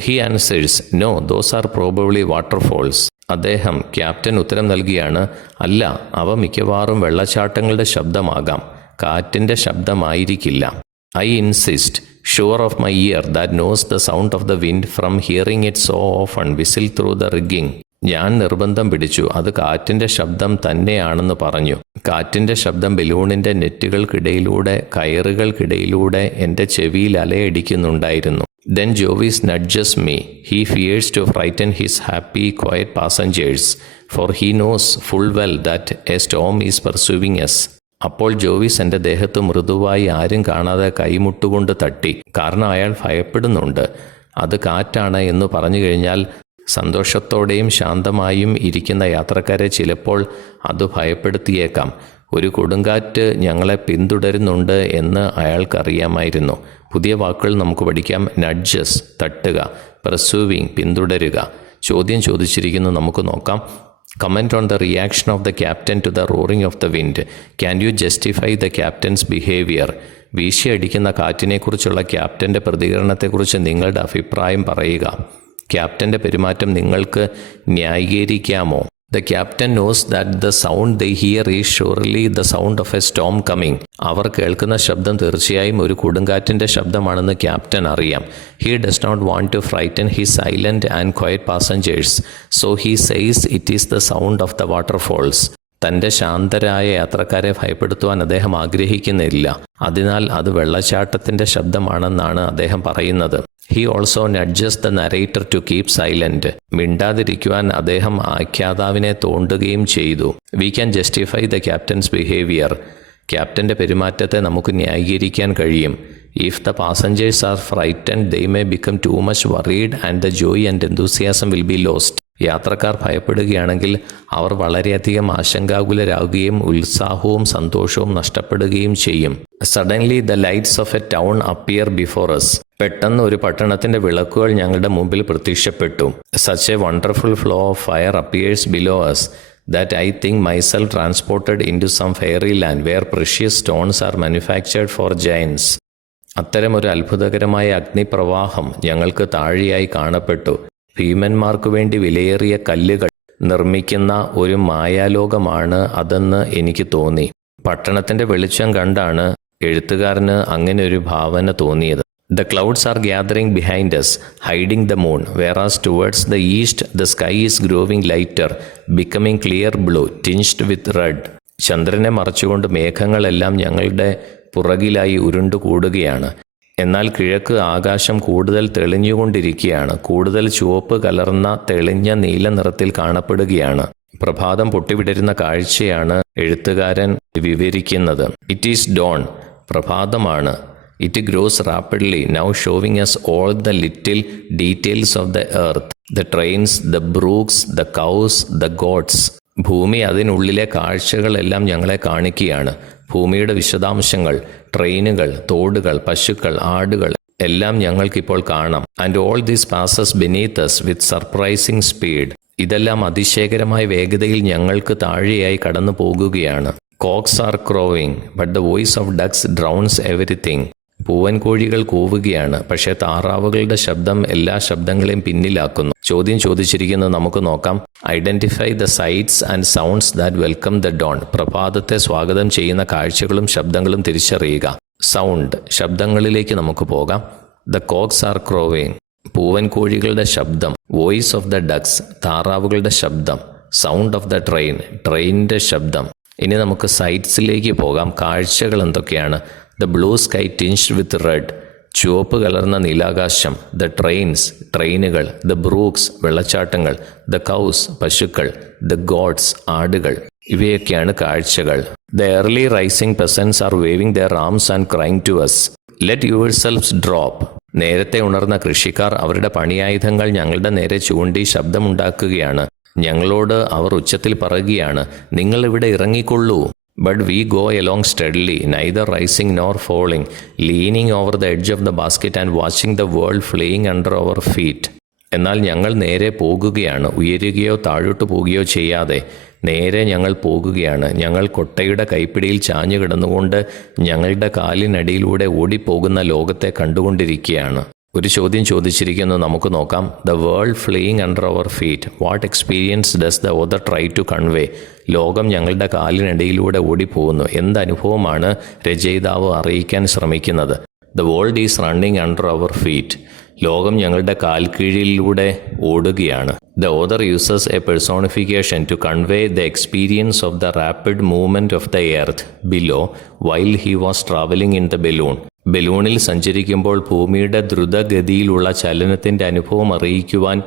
He answers, no those are probably waterfalls. അദ്ദേഹം, ക്യാപ്റ്റൻ ഉത്തരം നൽകിയാണ്, അല്ല, അവ മിക്കവാറും വെള്ളച്ചാട്ടങ്ങളുടെ ശബ്ദമാകാം, കാറ്റിൻ്റെ ശബ്ദമായിരിക്കില്ല. I insist, sure of my ear that knows the sound of the wind from hearing it so often whistle through the rigging. ഞാൻ നിർബന്ധം പിടിച്ചു, അത് കാറ്റിൻ്റെ ശബ്ദം തന്നെയാണെന്ന് പറഞ്ഞു. കാറ്റിൻ്റെ ശബ്ദം ബലൂണിൻ്റെ നെറ്റുകൾക്കിടയിലൂടെ, കയറുകൾക്കിടയിലൂടെ എൻ്റെ ചെവിയിൽ അലയടിക്കുന്നുണ്ടായിരുന്നു. Then Jovis nudges me. He fears to frighten his happy, quiet passengers, for he knows full well that a storm is pursuing us. അപ്പോൾ ജോവിസ് എൻ്റെ ദേഹത്ത് മൃദുവായി ആരും കാണാതെ കൈമുട്ടുകൊണ്ട് തട്ടി. കാരണം അയാൾ ഭയപ്പെടുന്നുണ്ട്. അത് കാറ്റാണ് എന്ന് പറഞ്ഞു കഴിഞ്ഞാൽ സന്തോഷത്തോടെയും ശാന്തമായും ഇരിക്കുന്ന യാത്രക്കാരെ ചിലപ്പോൾ അത് ഭയപ്പെടുത്തിയേക്കാം. ഒരു കൊടുങ്കാറ്റ് ഞങ്ങളെ പിന്തുടരുന്നുണ്ട് എന്ന് അയാൾക്കറിയാമായിരുന്നു. പുതിയ വാക്കുകൾ നമുക്ക് പഠിക്കാം. നഡ്ജസ് തട്ടുക, പ്രസൂവിങ് പിന്തുടരുക. ചോദ്യം ചോദിച്ചിരിക്കുന്നു, നമുക്ക് നോക്കാം. Comment on the reaction of the captain to the roaring of the wind. Can you justify the captain's behavior? വീശിയടിക്കുന്ന കാറ്റിനെക്കുറിച്ചുള്ള ക്യാപ്റ്റൻ്റെ പ്രതികരണത്തെക്കുറിച്ച് നിങ്ങളുടെ അഭിപ്രായം പറയുക. ക്യാപ്റ്റൻ്റെ പെരുമാറ്റം നിങ്ങൾക്ക് ന്യായീകരിക്കാമോ? The captain knows that the sound they hear is surely the sound of a storm coming. അവർ കേൾക്കുന്ന ശബ്ദം തീർച്ചയായും ഒരു കൊടുങ്കാറ്റിൻ്റെ ശബ്ദമാണെന്ന് captain അറിയാം. He does not want to frighten his silent and quiet passengers, so he says it is the sound of the waterfalls. തൻ്റെ ശാന്തരായ യാത്രക്കാരെ ഭയപ്പെടുത്തുവാൻ അദ്ദേഹം ആഗ്രഹിക്കുന്നില്ല. അതിനാൽ അത് വെള്ളച്ചാട്ടത്തിൻ്റെ ശബ്ദമാണെന്നാണ് അദ്ദേഹം പറയുന്നത്. He also nudges the narrator to keep silent. മിണ്ടാതിരിക്കുവാൻ അദ്ദേഹം ആഖ്യാതാവിനെ തോണ്ടുകയും ചെയ്തു. We can justify the captain's behavior. ക്യാപ്റ്റൻ്റെ പെരുമാറ്റത്തെ നമുക്ക് ന്യായീകരിക്കാൻ കഴിയും. If the passengers are frightened, they may become too much worried and the joy and enthusiasm will be lost. യാത്രക്കാർ ഭയപ്പെടുകയാണെങ്കിൽ അവർ വളരെയധികം ആശങ്കാകുലരാകുകയും ഉത്സാഹവും സന്തോഷവും നഷ്ടപ്പെടുകയും ചെയ്യും. Suddenly the lights of a town appear before us. പെട്ടെന്ന് ഒരു പട്ടണത്തിൻ്റെ വിളക്കുകൾ ഞങ്ങളുടെ മുമ്പിൽ പ്രത്യക്ഷപ്പെട്ടു. Such a wonderful flow of fire appears below us that I think myself transported into some fairy land where precious stones are manufactured for giants. അത്തരമൊരു അത്ഭുതകരമായ അഗ്നിപ്രവാഹം ഞങ്ങൾക്ക് താഴെയായി കാണപ്പെട്ടു. ഭീമന്മാർക്കു വേണ്ടി വിലയേറിയ കല്ലുകൾ നിർമ്മിക്കുന്ന ഒരു മായാലോകമാണ് അതെന്ന് എനിക്ക് തോന്നി. പട്ടണത്തിൻ്റെ വെളിച്ചം കണ്ടാണ് എഴുത്തുകാരന് അങ്ങനെ ഒരു ഭാവന തോന്നിയത്. The clouds are gathering behind us, hiding the moon, whereas towards the east the sky is growing lighter, becoming clear blue, tinged with red. ചന്ദ്രനെ മറച്ചുകൊണ്ട് മേഘങ്ങളെല്ലാം ഞങ്ങളുടെ പുറകിലായി ഉരുണ്ടുകൂടുകയാണ്. എന്നാൽ കിഴക്ക് ആകാശം കൂടുതൽ തെളിഞ്ഞുകൊണ്ടിരിക്കുകയാണ്, കൂടുതൽ ചുവപ്പ് കലർന്ന തെളിഞ്ഞ നീല നിറത്തിൽ കാണപ്പെടുകയാണ്. പ്രഭാതം പൊട്ടിവിടരുന്ന കാഴ്ചയാണ് എഴുത്തുകാരൻ വിവരിക്കുന്നത്. ഇറ്റ് ഈസ് ഡോൺ, പ്രഭാതമാണ്. It grows rapidly, now showing us all the little details of the earth. The trains, the brooks, the cows, the goats. ഭൂമി അതിനുള്ളിലെ കാഴ്ചകളെല്ലാം ഞങ്ങളെ കാണിക്കുകയാണ്. ഭൂമിയുടെ വിശദാംശങ്ങൾ, ട്രെയിനുകൾ, തോടുകൾ, പശുക്കൾ, ആടുകൾ എല്ലാം ഞങ്ങൾക്കിപ്പോൾ കാണാം. And all this passes beneath us with surprising speed. ഇതെല്ലാം അതിശയകരമായ വേഗതയിൽ ഞങ്ങൾക്ക് താഴെയായി കടന്നു പോകുകയാണ്. Cocks are crowing but the voice of ducks drowns everything. പൂവൻ കോഴികൾ കൂവുകയാണ്, പക്ഷേ താറാവുകളുടെ ശബ്ദം എല്ലാ ശബ്ദങ്ങളെയും പിന്നിലാക്കുന്നു. ചോദ്യം ചോദിച്ചിരിക്കുന്നത് നമുക്ക് നോക്കാം. Identify the sights and sounds that welcome the dawn. പ്രഭാതത്തെ സ്വാഗതം ചെയ്യുന്ന കാഴ്ചകളും ശബ്ദങ്ങളും തിരിച്ചറിയുക. സൗണ്ട്, ശബ്ദങ്ങളിലേക്ക് നമുക്ക് പോകാം. ദ കോക്സ് ആർ ക്രോവിംഗ്, പൂവൻ കോഴികളുടെ ശബ്ദം. വോയിസ് ഓഫ് ദ ഡക്സ്, താറാവുകളുടെ ശബ്ദം. സൗണ്ട് ഓഫ് ദ ട്രെയിൻ, ട്രെയിനിൻ്റെ ശബ്ദം. ഇനി നമുക്ക് സൈറ്റ്സിലേക്ക് പോകാം. കാഴ്ചകൾ എന്തൊക്കെയാണ്? The blue sky tinged with red, ചുവപ്പ് കലർന്ന നീലാകാശം. ദ ട്രെയിൻസ്, ട്രെയിനുകൾ. ദ ബ്രൂക്സ്, വെള്ളച്ചാട്ടങ്ങൾ. ദ കൗസ്, പശുക്കൾ. ദ ഗോഡ്സ്, ആടുകൾ. ഇവയൊക്കെയാണ് കാഴ്ചകൾ. The early rising peasants are waving their arms and crying to us, let yourselves drop. നേരത്തെ ഉണർന്ന കൃഷിക്കാർ അവരുടെ പണിയായുധങ്ങൾ ഞങ്ങളുടെ നേരെ ചൂണ്ടി ശബ്ദമുണ്ടാക്കുകയാണ്. ഞങ്ങളോട് അവർ ഉച്ചത്തിൽ പറയുകയാണ്, നിങ്ങൾ ഇവിടെ ഇറങ്ങിക്കൊള്ളൂ. But we go along steadily, neither rising nor falling, leaning over the edge of the basket and watching the world fleeing under our feet. എന്നാൽ ഞങ്ങൾ നേരെ പോകുകയാണ്, ഉയരുകയോ താഴോട്ട് പോവുകയോ ചെയ്യാതെ. നേരെ ഞങ്ങൾ പോകുകയാണ്. ഞങ്ങൾ കൊട്ടയുടെ കൈപ്പിടിയിൽ ചാഞ്ഞു കിടന്നുകൊണ്ട് ഞങ്ങളുടെ കാലിനടിയിലൂടെ ഓടിപ്പോകുന്ന ലോകത്തെ കണ്ടുകൊണ്ടിരിക്കുകയാണ്. ഒരു ചോദ്യം ചോദിച്ചിരിക്കുന്നു, നമുക്ക് നോക്കാം. The world fleeing under our feet, what experience does the author try to convey. ലോകം ഞങ്ങളുടെ കാലിനടിയിലൂടെ ഓടിപ്പോകുന്നു. എന്തനുഭവമാണ് രചയിതാവ് അറിയിക്കാൻ ശ്രമിക്കുന്നത്? The world is running under our feet. ലോകം ഞങ്ങളുടെ കാൽക്കീഴിലൂടെ ഓടുകയാണ്. The author uses a personification to convey the experience of the rapid movement of the earth below while he was travelling in the balloon. ബലൂണിൽ സഞ്ചരിക്കുമ്പോൾ ഭൂമിയുടെ ദ്രുതഗതിയിലുള്ള ചലനത്തിൻ്റെ അനുഭവം അറിയിക്കുവാൻ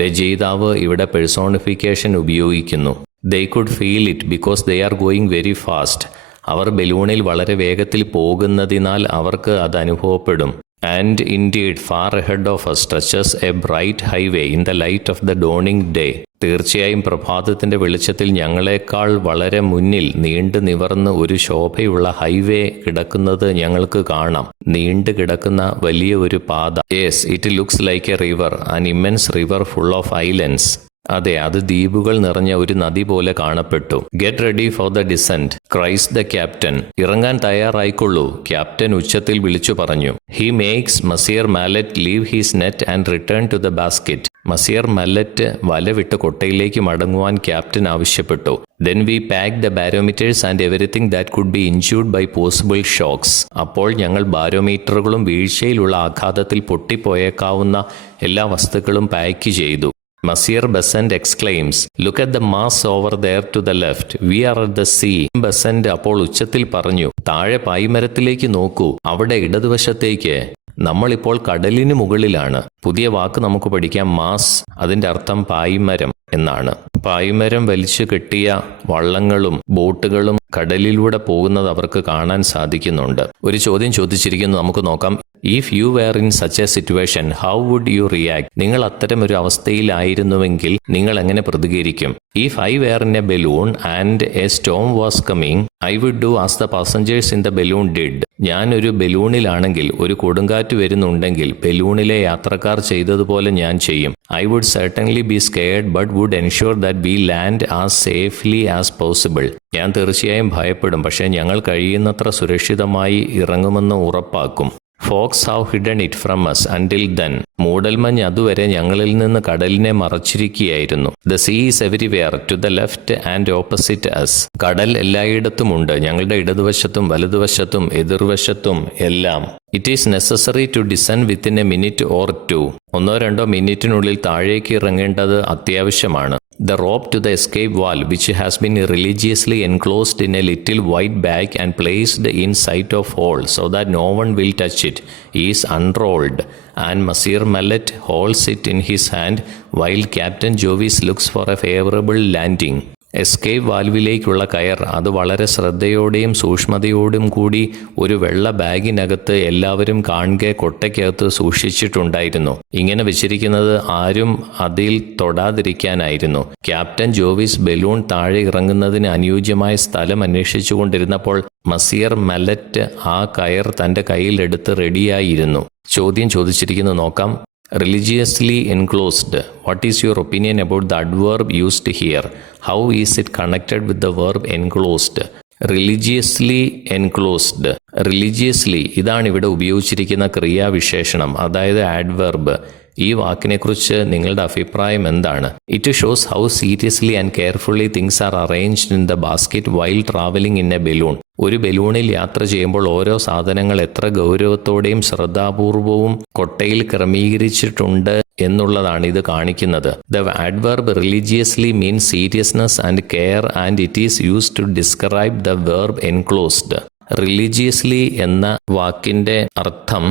രചയിതാവ് ഇവിടെ പേഴ്സോണിഫിക്കേഷൻ ഉപയോഗിക്കുന്നു. They could feel it because they are going very fast. അവർ ബലൂണിൽ വളരെ വേഗത്തിൽ പോകുന്നതിനാൽ അവർക്ക് അത് അനുഭവപ്പെടും. And indeed, far ahead of us stretches a bright highway in the light of the dawning day. തീർച്ചയായും പ്രഭാതത്തിൻ്റെ വെളിച്ചത്തിൽ ഞങ്ങളെക്കാൾ വളരെ മുന്നിൽ നീണ്ടു നിവർന്ന് ഒരു ശോഭയുള്ള ഹൈവേ കിടക്കുന്നത് ഞങ്ങൾക്ക് കാണാം. നീണ്ടു കിടക്കുന്ന വലിയ ഒരു പാത. Yes, it looks like a river, an immense river full of islands. അതെ, അത് ദ്വീപുകൾ നിറഞ്ഞ ഒരു നദി പോലെ കാണപ്പെട്ടു. Get ready for the descent, cries the captain. ഇറങ്ങാൻ തയ്യാറായിക്കൊള്ളൂ, ക്യാപ്റ്റൻ ഉച്ചത്തിൽ വിളിച്ചു പറഞ്ഞു. He makes Monsieur Mallet leave his net and return to the basket. Monsieur Mallet വല വിട്ട് കൊട്ടയിലേക്ക് മടങ്ങുവാൻ ക്യാപ്റ്റൻ ആവശ്യപ്പെട്ടു. Then we pack the barometers and everything that could be injured by possible shocks. അപ്പോൾ ഞങ്ങൾ ബാരോമീറ്ററുകളും വീഴ്ചയിലുള്ള ആഘാതത്തിൽ പൊട്ടിപ്പോയേക്കാവുന്ന എല്ലാ വസ്തുക്കളും പാക്ക് ചെയ്തു. Monsieur Besant exclaims, look at the mass over there to the left. We are at the sea. Besant അപ്പോൾ ഉച്ചത്തിൽ പറഞ്ഞു, താഴെ പായ്മരത്തിലേക്ക് നോക്കൂ, അവിടെ ഇടതുവശത്തേക്ക്. നമ്മളിപ്പോൾ കടലിന് മുകളിലാണ്. പുതിയ വാക്ക് നമുക്ക് പഠിക്കാം, മാസ്. അതിൻ്റെ അർത്ഥം പായ്മരം എന്നാണ്. പായ്മരം വലിച്ചു കെട്ടിയ വള്ളങ്ങളും ബോട്ടുകളും കടലിലൂടെ പോകുന്നത് അവർക്ക് കാണാൻ സാധിക്കുന്നുണ്ട്. ഒരു ചോദ്യം ചോദിച്ചിരിക്കുന്നു, നമുക്ക് നോക്കാം. If you were in such a situation how would you react? നിങ്ങൾ അത്തരം ഒരു അവസ്ഥയിലായിരുന്നുവെങ്കിൽ നിങ്ങൾ എങ്ങനെ പ്രതികരിക്കും? If I were in a balloon and a storm was coming I would do as the passengers in the balloon did. ഞാൻ ഒരു ബലൂണിലാണെങ്കിൽ, ഒരു കൊടുങ്കാറ്റ് വരുന്നുണ്ടെങ്കിൽ ബലൂണിലെ യാത്രക്കാർ ചെയ്തതുപോലെ ഞാൻ ചെയ്യും. I would certainly be scared but would ensure that we land as safely as possible. ഞാൻ തീർച്ചയായും ഭയപ്പെടും, പക്ഷേ ഞങ്ങൾ കഴിയുന്നത്ര സുരക്ഷിതമായി ഇറങ്ങുമെന്ന് ഉറപ്പാക്കും. Fogs have hidden it from us until then. മൂടൽമഞ്ഞ് അതുവരെ ഞങ്ങളിൽ നിന്ന് കടലിനെ മറച്ചിരിക്കുകയായിരുന്നു. The sea is everywhere to the left and opposite us. കടൽ എല്ലായിടത്തുമുണ്ട്, ഞങ്ങളുടെ ഇടതുവശത്തും വലതുവശത്തും എതിർവശത്തും എല്ലാം. It is necessary to descend within a minute or two. 1-2 മിനിറ്റിനുള്ളിൽ താഴേക്ക് ഇറങ്ങേണ്ടത് അത്യാവശ്യമാണ്. The rope to the escape valve, which has been religiously enclosed in a little white bag and placed in sight of all so that no one will touch it, is unrolled, and Monsieur Mallet holds it in his hand while Captain Jovis looks for a favorable landing. Escape വാൽവിലേക്കുള്ള കയർ അത് വളരെ ശ്രദ്ധയോടെയും സൂക്ഷ്മതയോടും കൂടി ഒരു വെള്ള ബാഗിനകത്ത് എല്ലാവരും കാണുക കൊട്ടയ്ക്കകത്ത് സൂക്ഷിച്ചിട്ടുണ്ടായിരുന്നു. ഇങ്ങനെ വെച്ചിരിക്കുന്നത് ആരും അതിൽ തൊടാതിരിക്കാനായിരുന്നു. ക്യാപ്റ്റൻ ജോവിസ് ബലൂൺ താഴെ ഇറങ്ങുന്നതിന് അനുയോജ്യമായ സ്ഥലം അന്വേഷിച്ചുകൊണ്ടിരുന്നപ്പോൾ മസിയർ മലറ്റ് ആ കയർ തൻ്റെ കയ്യിലെടുത്ത് റെഡിയായിരുന്നു. ചോദ്യം ചോദിച്ചിരിക്കുന്നു, നോക്കാം. Religiously enclosed. What is your opinion about the adverb used here? How is it connected with the verb enclosed? Religiously enclosed. Religiously ഇതാണ് ഇവിടെ ഉപയോഗിച്ചിരിക്കുന്ന ക്രിയാവിശേഷണം, അതായത് ആഡ്വർബ്. ഈ വാക്കിനെക്കുറിച്ച് നിങ്ങളുടെ അഭിപ്രായം എന്താണ്? It shows how seriously and carefully things are arranged in the basket while travelling in a balloon. ഒരു ബലൂണിൽ യാത്ര ചെയ്യുമ്പോൾ ഓരോ സാധനങ്ങൾ എത്ര ഗൗരവത്തോടെയും ശ്രദ്ധാപൂർവവും കൊട്ടയിൽ ക്രമീകരിച്ചിട്ടുണ്ട് എന്നുള്ളതാണ് ഇത് കാണിക്കുന്നത്. The adverb religiously means seriousness and care and it is used to describe the verb enclosed. Religiously എന്ന വാക്കിന്റെ അർത്ഥം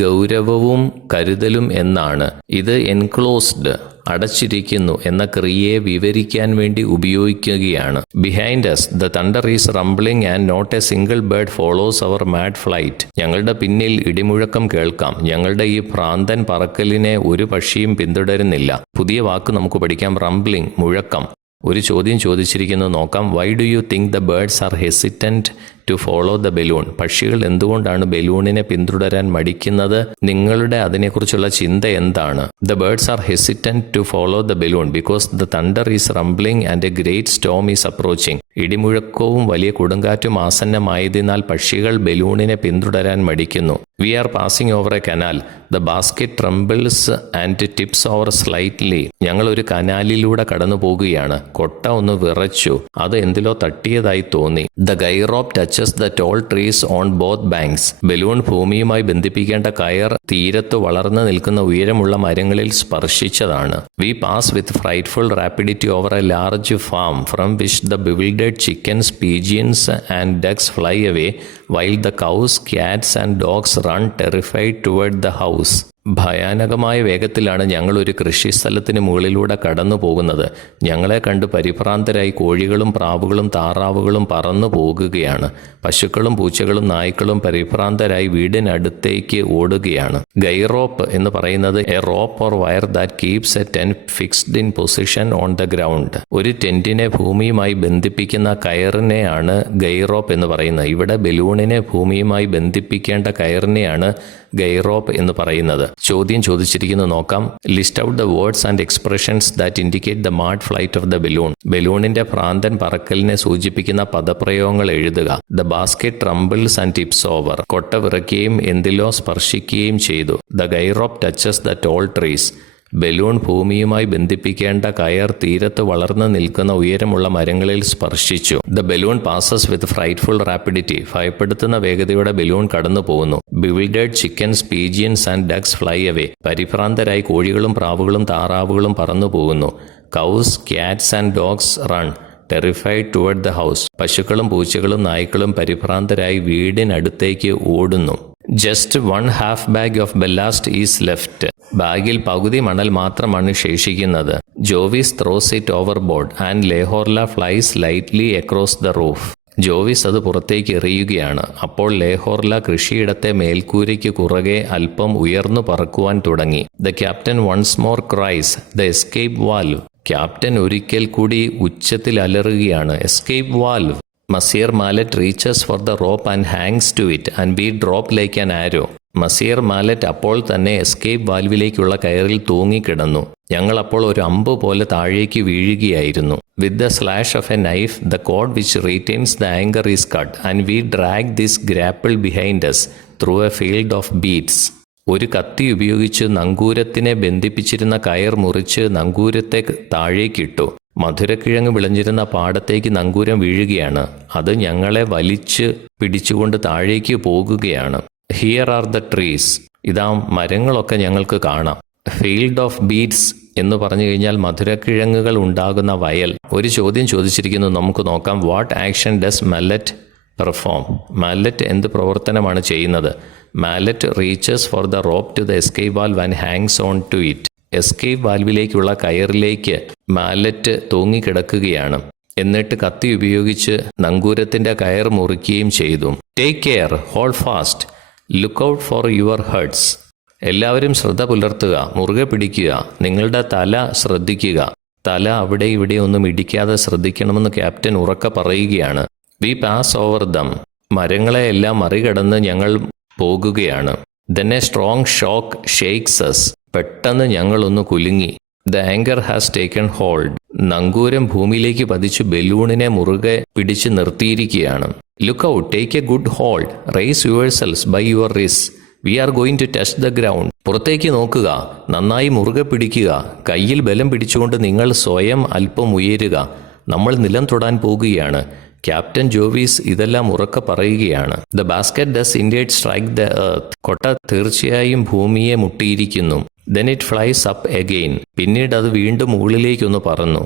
ഗൗരവവും കരുതലും എന്നാണ്. ഇത് എൻക്ലോസ്ഡ് അടച്ചിരിക്കുന്നു എന്ന ക്രിയയെ വിവരിക്കാൻ വേണ്ടി ഉപയോഗിക്കുകയാണ്. Behind us the thunder is rumbling and not a single bird follows our mad flight. ഞങ്ങളുടെ പിന്നിൽ ഇടിമുഴക്കം കേൾക്കാം, ഞങ്ങളുടെ ഈ ഭ്രാന്തൻ പറക്കലിനെ ഒരു പക്ഷിയും പിന്തുടരുന്നില്ല. പുതിയ വാക്ക് നമുക്ക് പഠിക്കാം, റംബ്ലിംഗ്, മുഴക്കം. ഒരു ചോദ്യം ചോദിച്ചിരിക്കുന്നു, നോക്കാം. Why do you think the birds are hesitant to follow the balloon? പക്ഷികൾ എന്തുകൊണ്ടാണ് ബലൂണിനെ പിന്തുടരാൻ മടിക്കുന്നത്? നിങ്ങളുടെ അതിനെക്കുറിച്ചുള്ള ചിന്ത എന്താണ്? The birds are hesitant to follow the balloon because the thunder is rumbling and a great storm is approaching. ഇടിമുഴക്കവും വലിയ കൊടുങ്കാറ്റും ആസന്നമായതിനാൽ പക്ഷികൾ ബലൂണിനെ പിന്തുടരാൻ മടിക്കുന്നു. We are passing over a canal. The basket trembles and tips over slightly. ഞങ്ങൾ ഒരു കനാലിലൂടെ കടന്നു പോകുകയാണ്. കൊട്ട ഒന്ന് വിറച്ചു, അത് എന്തിലോ തട്ടിയതായി തോന്നി. The guide rope touches the tall trees on both banks. Balloon ഭൂമിയുമായി ബന്ധിപ്പിക്കേണ്ട കയർ തീരത്ത് വളർന്നു നിൽക്കുന്ന ഉയരമുള്ള മരങ്ങളിൽ സ്പർശിച്ചതാണ്. We pass with frightful rapidity over a large farm from which the bewildered chickens, pigeons and ducks fly away while the cows, cats and dogs run terrified toward the house. ഭയാനകമായ വേഗത്തിലാണ് ഞങ്ങൾ ഒരു കൃഷിസ്ഥലത്തിന് മുകളിലൂടെ കടന്നു പോകുന്നത്. ഞങ്ങളെ കണ്ട് പരിഭ്രാന്തരായി കോഴികളും പ്രാവുകളും താറാവുകളും പറന്നു പോകുകയാണ്. പശുക്കളും പൂച്ചകളും നായ്ക്കളും പരിഭ്രാന്തരായി വീടിനടുത്തേക്ക് ഓടുകയാണ്. ഗൈറോപ്പ് എന്ന് പറയുന്നത് A rope or wire that keeps A tent fixed in position on the ground. ഒരു ടെന്റിനെ ഭൂമിയുമായി ബന്ധിപ്പിക്കുന്ന കയറിനെയാണ് ഗൈറോപ്പ് എന്ന് പറയുന്നത്. ഇവിടെ ബലൂണിനെ ഭൂമിയുമായി ബന്ധിപ്പിക്കേണ്ട കയറിനെയാണ് ഗൈറോപ്പ് എന്ന് പറയുന്നത്. ചോദ്യം ചോദിച്ചിരിക്കുന്നു, നോക്കാം. List out the words and expressions that indicate the mad flight of the balloon. ബലൂണിന്റെ ഭ്രാന്തൻ പറക്കലിനെ സൂചിപ്പിക്കുന്ന പദപ്രയോഗങ്ങൾ എഴുതുക. The basket trembles and tips over. കൊട്ട വിറയ്ക്കുകയും എന്തിലോ സ്പർശിക്കുകയും ചെയ്തു. The guide rope touches the tall trees. Balloon ഭൂമിയുമായി ബന്ധിപ്പിക്കേണ്ട കയർ തീരത്ത് വളർന്നു നിൽക്കുന്ന ഉയരമുള്ള മരങ്ങളിൽ സ്പർശിച്ചു. The balloon passes with frightful rapidity. ഭയപ്പെടുത്തുന്ന വേഗതയോടെ ബലൂൺ കടന്നു പോകുന്നു. Bewildered chickens, pigeons and ducks fly away. പരിഭ്രാന്തരായി കോഴികളും പ്രാവുകളും താറാവുകളും പറന്നു പോകുന്നു. Cows, cats and dogs run terrified toward the house. പശുക്കളും പൂച്ചകളും നായ്ക്കളും പരിഭ്രാന്തരായി വീടിനടുത്തേക്ക് ഓടുന്നു. Just 1/2 bag of ballast is left. ബാഗിൽ പകുതി മണൽ മാത്രമാണ് ശേഷിക്കുന്നത്. Jovis throws it overboard and Le Horla flies lightly across the roof. Jovis അത് പുറത്തേക്ക് എറിയുകയാണ്. അപ്പോൾ ലെഹോർല കൃഷിയിടത്തെ മേൽക്കൂരയ്ക്ക് കുറുകെ അല്പം ഉയർന്നു പറക്കുവാൻ തുടങ്ങി. The captain once more cries the escape valve. Captain ഒരിക്കൽ കൂടി ഉച്ചത്തിൽ അലറുകയാണ്, escape valve. Monsieur Mallet reaches for the rope and hangs to it and be drop like an arrow. Monsieur Mallet അപ്പോൾ തന്നെ എസ്കേപ്പ് വാൽവിലേക്കുള്ള കയറിൽ തൂങ്ങിക്കിടന്നു. ഞങ്ങൾ അപ്പോൾ ഒരു അമ്പ് പോലെ താഴേക്ക് വീഴുകയായിരുന്നു. With the slash of a knife the cord which retains the anchor is cut and we drag this grapple behind us through a field of beets. ഒരു കത്തി ഉപയോഗിച്ച് നങ്കൂരത്തിനെ ബന്ധിപ്പിച്ചിരുന്ന കയർ മുറിച്ച് നങ്കൂരത്തെ താഴേക്കിട്ടു. മധുരക്കിഴങ്ങ് വിളഞ്ഞിരുന്ന പാടത്തേക്ക് നങ്കൂരം വീഴുകയാണ്. അത് ഞങ്ങളെ വലിച്ച് പിടിച്ചുകൊണ്ട് താഴേക്ക് പോകുകയാണ്. Here are the trees. ഇതാ മരങ്ങളൊക്കെ ഞങ്ങൾക്ക് കാണാം. ഫീൽഡ് ഓഫ് ബീഡ്സ് എന്ന് പറഞ്ഞു കഴിഞ്ഞാൽ മധുരക്കിഴങ്ങുകൾ ഉണ്ടാകുന്ന വയൽ. ഒരു ചോദ്യം ചോദിച്ചിരിക്കുന്നു, നമുക്ക് നോക്കാം. What action does Mallet perform? Mallet എന്ത് പ്രവർത്തനമാണ് ചെയ്യുന്നത്? Mallet reaches for the rope to the escape valve and hangs on to it. Escape വാൽവിലേക്കുള്ള കയറിലേക്ക് മാലറ്റ് തൂങ്ങിക്കിടക്കുകയാണ്. എന്നിട്ട് കത്തി ഉപയോഗിച്ച് നങ്കൂരത്തിൻ്റെ കയർ മുറിക്കുകയും ചെയ്തു. Take care, hold fast, look out for your hearts. എല്ലാവരും ശ്രദ്ധ പുലർത്തുക, മുറുകെ പിടിക്കുക, നിങ്ങളുടെ തല ശ്രദ്ധിക്കുക. തല അവിടെ ഇവിടെ ഒന്നും ഇടിക്കാതെ ശ്രദ്ധിക്കണമെന്ന് ക്യാപ്റ്റൻ ഉറക്കെ പറയുകയാണ്. We pass over them. മരങ്ങളെയെല്ലാം മറികടന്ന് ഞങ്ങൾ പോകുകയാണ്. Then a strong shock shakes us. പെട്ടെന്ന് ഞങ്ങളൊന്ന് കുലുങ്ങി. The anchor has taken hold. നങ്കൂരം ഭൂമിയിലേക്ക് പതിച്ചു ബലൂണിനെ മുറുകെ പിടിച്ച് നിർത്തിയിരിക്കുകയാണ്. Look out, take a good hold, raise yourselves by your wrists. We are going to touch the ground. പുറത്തേക്ക് നോക്കുക, നന്നായി മുറുകെ പിടിക്കുക, കയ്യിൽ ബലം പിടിച്ചുകൊണ്ട് നിങ്ങൾ സ്വയം അല്പം ഉയരുക. നമ്മൾ നിലം തൊടാൻ പോകുകയാണ്. ക്യാപ്റ്റൻ ജോവിസ് ഇതെല്ലാം ഉറക്കെ പറയുകയാണ്. The basket does indeed strike the earth. കൊട്ട തീർച്ചയായും ഭൂമിയെ മുട്ടിയിരിക്കുന്നു. Then it flies up again. പിന്നീട് അത് വീണ്ടും മുകളിലേക്കൊന്ന് പറന്നു.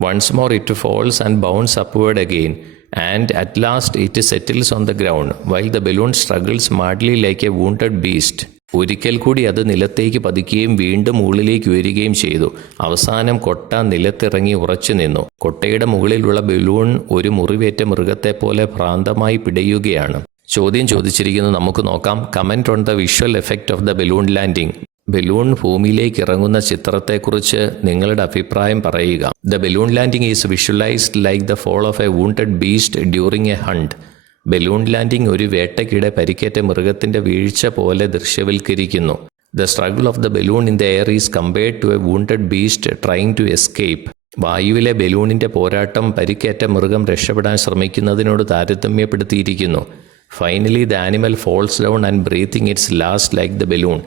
Once more it falls and bounces upward again and at last it settles on the ground while the balloon struggles madly like a wounded beast. ഒരിക്കൽ കൂടി അത് നിലത്തേക്ക് പതിക്കുകയും വീണ്ടും മുകളിലേക്ക് ഉയരുകയും ചെയ്തു. അവസാനം കൊട്ട നിലത്തിറങ്ങി ഉറച്ചു നിന്നു. കൊട്ടയുടെ മുകളിലുള്ള ബലൂൺ ഒരു മുറിവേറ്റ മൃഗത്തെ പോലെ ഭ്രാന്തമായി പിടയുകയാണ്. ചോദ്യം ചോദിച്ചിരിക്കുന്നത് നമുക്ക് നോക്കാം. Comment on the visual effect of the balloon landing. Balloon ഭൂമിയിലേക്ക് ഇറങ്ങുന്ന ചിത്രത്തെക്കുറിച്ച് നിങ്ങളുടെ അഭിപ്രായം പറയുക. The balloon landing is visualised like the fall of a wounded beast during a hunt. Balloon landing ഒരു വേട്ടയ്ക്കിടെ പരിക്കേറ്റ മൃഗത്തിന്റെ വീഴ്ച പോലെ ദൃശ്യവൽക്കരിക്കുന്നു. The struggle of the balloon in the air is compared to a wounded beast trying to escape. വായുവിലെ ബലൂണിന്റെ പോരാട്ടം പരിക്കേറ്റ മൃഗം രക്ഷപ്പെടാൻ ശ്രമിക്കുന്നതിനോട് താരതമ്യപ്പെടുത്തിയിരിക്കുന്നു. Finally the animal falls down and breathing its last like the balloon.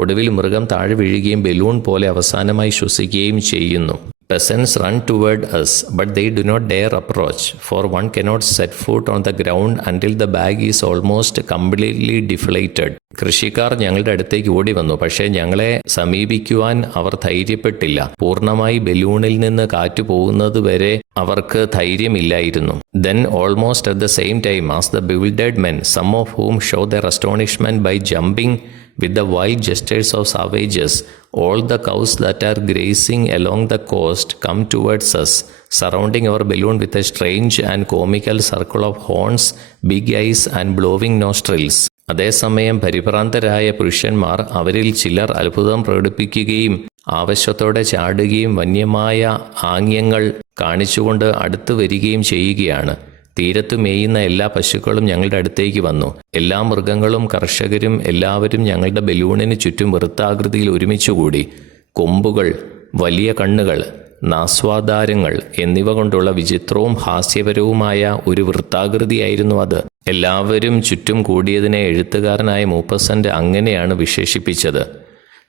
ഒടുവിൽ മൃഗം താഴെ വീഴുകയും ബലൂൺ പോലെ അവസാനമായി ശ്വസിക്കുകയും ചെയ്യുന്നു. Peasants run toward us, but they do not dare approach, for one cannot set foot on the ground until the bag is almost completely deflated. കൃഷിക്കാർ ഞങ്ങളുടെ അടുത്തേക്ക് ഓടി വന്നു, പക്ഷേ ഞങ്ങളെ സമീപിക്കുവാൻ അവർ ധൈര്യപ്പെട്ടില്ല. പൂർണ്ണമായി ബലൂണിൽ നിന്ന് കാറ്റ് പോകുന്നത് വരെ അവർക്ക് ധൈര്യമില്ലായിരുന്നു. Then almost at the same time as the bewildered men, some of whom show their astonishment by jumping with the wild gestures of savages, all the cows that are grazing along the coast come towards us, surrounding our balloon with a strange and comical circle of horns, big eyes and blowing nostrils. അതേസമയം പരിഭ്രാന്തരായ പുരുഷന്മാർ അവരിൽ ചിലർ അത്ഭുതം പ്രകടിപ്പിക്കുകയും ആവശ്യത്തോടെ ചാടുകയും വന്യമായ ആംഗ്യങ്ങൾ കാണിച്ചുകൊണ്ട് അടുത്തു വരികയും ചെയ്യുകയാണ്. തീരത്ത് മേയുന്ന എല്ലാ പശുക്കളും ഞങ്ങളുടെ അടുത്തേക്ക് വന്നു. എല്ലാ മൃഗങ്ങളും കർഷകരും എല്ലാവരും ഞങ്ങളുടെ ബലൂണിന് ചുറ്റും വൃത്താകൃതിയിൽ ഒരുമിച്ചുകൂടി. കൊമ്പുകൾ, വലിയ കണ്ണുകൾ, നാസ്വാദാരങ്ങൾ എന്നിവ കൊണ്ടുള്ള വിചിത്രവും ഹാസ്യപരവുമായ ഒരു വൃത്താകൃതിയായിരുന്നു അത്. എല്ലാവരും ചുറ്റും കൂടിയതിനെ എഴുത്തുകാരനായ മൂപ്പസന്റ് അങ്ങനെയാണ് വിശേഷിപ്പിച്ചത്.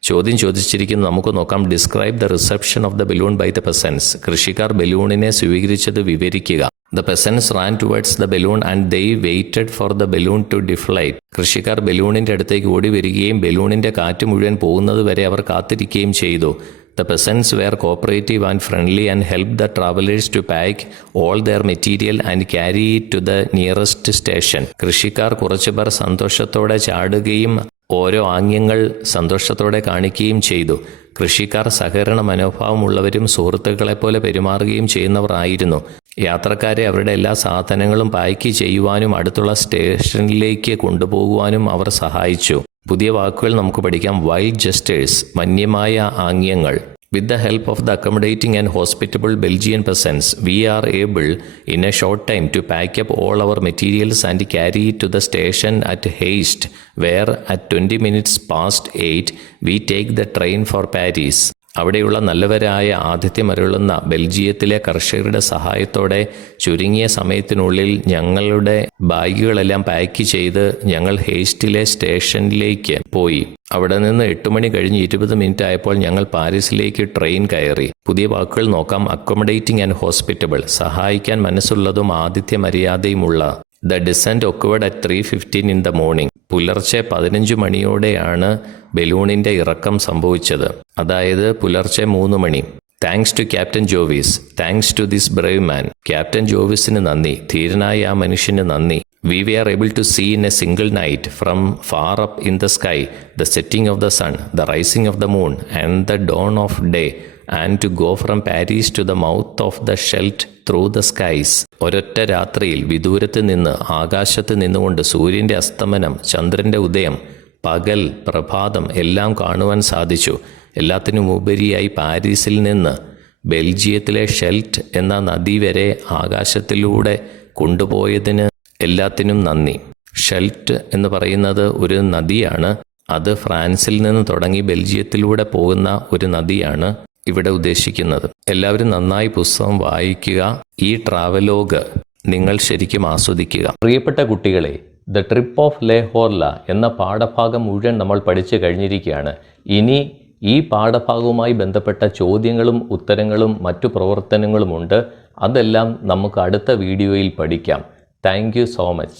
ചോദ്യം ചോദിച്ചിരിക്കുന്നത് നമുക്ക് നോക്കാം. Describe the reception of the balloon by the peasants. കൃഷിക്കാർ ബലൂണിനെ സ്വീകരിച്ചത് വിവരിക്കുക. The peasants ran towards the balloon and they waited for the balloon to deflate. കൃഷിക്കാർ ബലൂണിന്റെ അടുത്തേക്ക് ഓടി വരികയും ബലൂണിന്റെ കാറ്റ് മുഴുവൻ പോകുന്നത് വരെ അവർ കാത്തിരിക്കുകയും ചെയ്തു. The peasants were cooperative and friendly and helped the travelers to pack all their material and carry it to the nearest station. കൃഷിക്കാർ കുറച്ചുപേർ സന്തോഷത്തോടെ ചാടുകയും ഓരോ ആംഗ്യങ്ങൾ സന്തോഷത്തോടെ കാണിക്കുകയും ചെയ്തു. കൃഷിക്കാർ സഹകരണ മനോഭാവമുള്ളവരും സുഹൃത്തുക്കളെപ്പോലെ പെരുമാറുകയും ചെയ്യുന്നവർ ആയിരുന്നു. യാത്രക്കാരെ അവരുടെ എല്ലാ സാധനങ്ങളും പായ്ക്ക് ചെയ്യുവാനും അടുത്തുള്ള സ്റ്റേഷനിലേക്ക് കൊണ്ടുപോകുവാനും അവർ സഹായിച്ചു. പുതിയ വാക്കുകൾ നമുക്ക് പഠിക്കാം. വൈൽഡ് ജസ്റ്റേഴ്സ്, വന്യമായ ആംഗ്യങ്ങൾ. With the help of the accommodating and hospitable Belgian peasants, we are able in a short time to pack up all our materials and carry it to the station at haste, where at 20 minutes past 8 we take the train for Paris. അവിടെയുള്ള നല്ലവരായ ആതിഥ്യമരുളുന്ന ബെൽജിയത്തിലെ കർഷകരുടെ സഹായത്തോടെ ചുരുങ്ങിയ സമയത്തിനുള്ളിൽ ഞങ്ങളുടെ ബാഗുകളെല്ലാം pack ചെയ്ത് ഞങ്ങൾ ഹേസ്റ്റിലെ സ്റ്റേഷനിലേക്ക് പോയി. അവിടെ നിന്ന് 8 മണി കഴിഞ്ഞ് 20 മിനിറ്റ് ആയപ്പോൾ ഞങ്ങൾ പാരീസിലേക്ക് ട്രെയിൻ കയറി. പുതിയ വാക്കുകൾ നോക്കാം. അക്കോമഡേറ്റിംഗ് ആൻഡ് ഹോസ്പിറ്റബിൾ, സഹായിക്കാൻ മനസ്സുള്ളതും ആതിഥ്യമര്യാദയുമുള്ള. The descent occurred at 3:15 in the morning. പുലർച്ചെ 15 മണിയോടെയാണ് ബലൂണിന്റെ ഇറക്കം സംഭവിച്ചത്. അതായത് പുലർച്ചെ 3 മണി. Thanks to captain Jovis. Thanks to this brave man. Captain ജോവിസിന് നന്ദി. ധീരനായ ആ മനുഷ്യന് നന്ദി. We were able to see in a single night from far up in the sky the setting of the sun, the rising of the moon and the dawn of day, and to go from Paris to the mouth of the Scheldt through the skies. ഒരൊറ്റ രാത്രിയിൽ വിദൂരത്ത് നിന്ന് ആകാശത്ത് നിന്നുകൊണ്ട് സൂര്യൻ്റെ അസ്തമനം, ചന്ദ്രൻ്റെ ഉദയം, പകൽ, പ്രഭാതം എല്ലാം കാണുവാൻ സാധിച്ചു. എല്ലാത്തിനും ഉപരിയായി പാരീസിൽ നിന്ന് ബെൽജിയത്തിലെ ഷെൽറ്റ് എന്ന നദി വരെ ആകാശത്തിലൂടെ കൊണ്ടുപോയതിന് എല്ലാത്തിനും നന്ദി. ഷെൽറ്റ് എന്ന് പറയുന്നത് ഒരു നദിയാണ്. അത് ഫ്രാൻസിൽ നിന്ന് തുടങ്ങി ബെൽജിയത്തിലൂടെ പോകുന്ന ഒരു നദിയാണ് ഇവിടെ ഉദ്ദേശിക്കുന്നത്. എല്ലാവരും നന്നായി പുസ്തകം വായിക്കുക. ഈ ട്രാവലോഗ് നിങ്ങൾ ശരിക്കും ആസ്വദിക്കുക. പ്രിയപ്പെട്ട കുട്ടികളെ, ദ ട്രിപ്പ് ഓഫ് ലെഹോർല എന്ന പാഠഭാഗം മുഴുവൻ നമ്മൾ പഠിച്ചു കഴിഞ്ഞിരിക്കുകയാണ്. ഇനി ഈ പാഠഭാഗവുമായി ബന്ധപ്പെട്ട ചോദ്യങ്ങളും ഉത്തരങ്ങളും മറ്റു പ്രവർത്തനങ്ങളുമുണ്ട്. അതെല്ലാം നമുക്ക് അടുത്ത വീഡിയോയിൽ പഠിക്കാം. Thank you so much.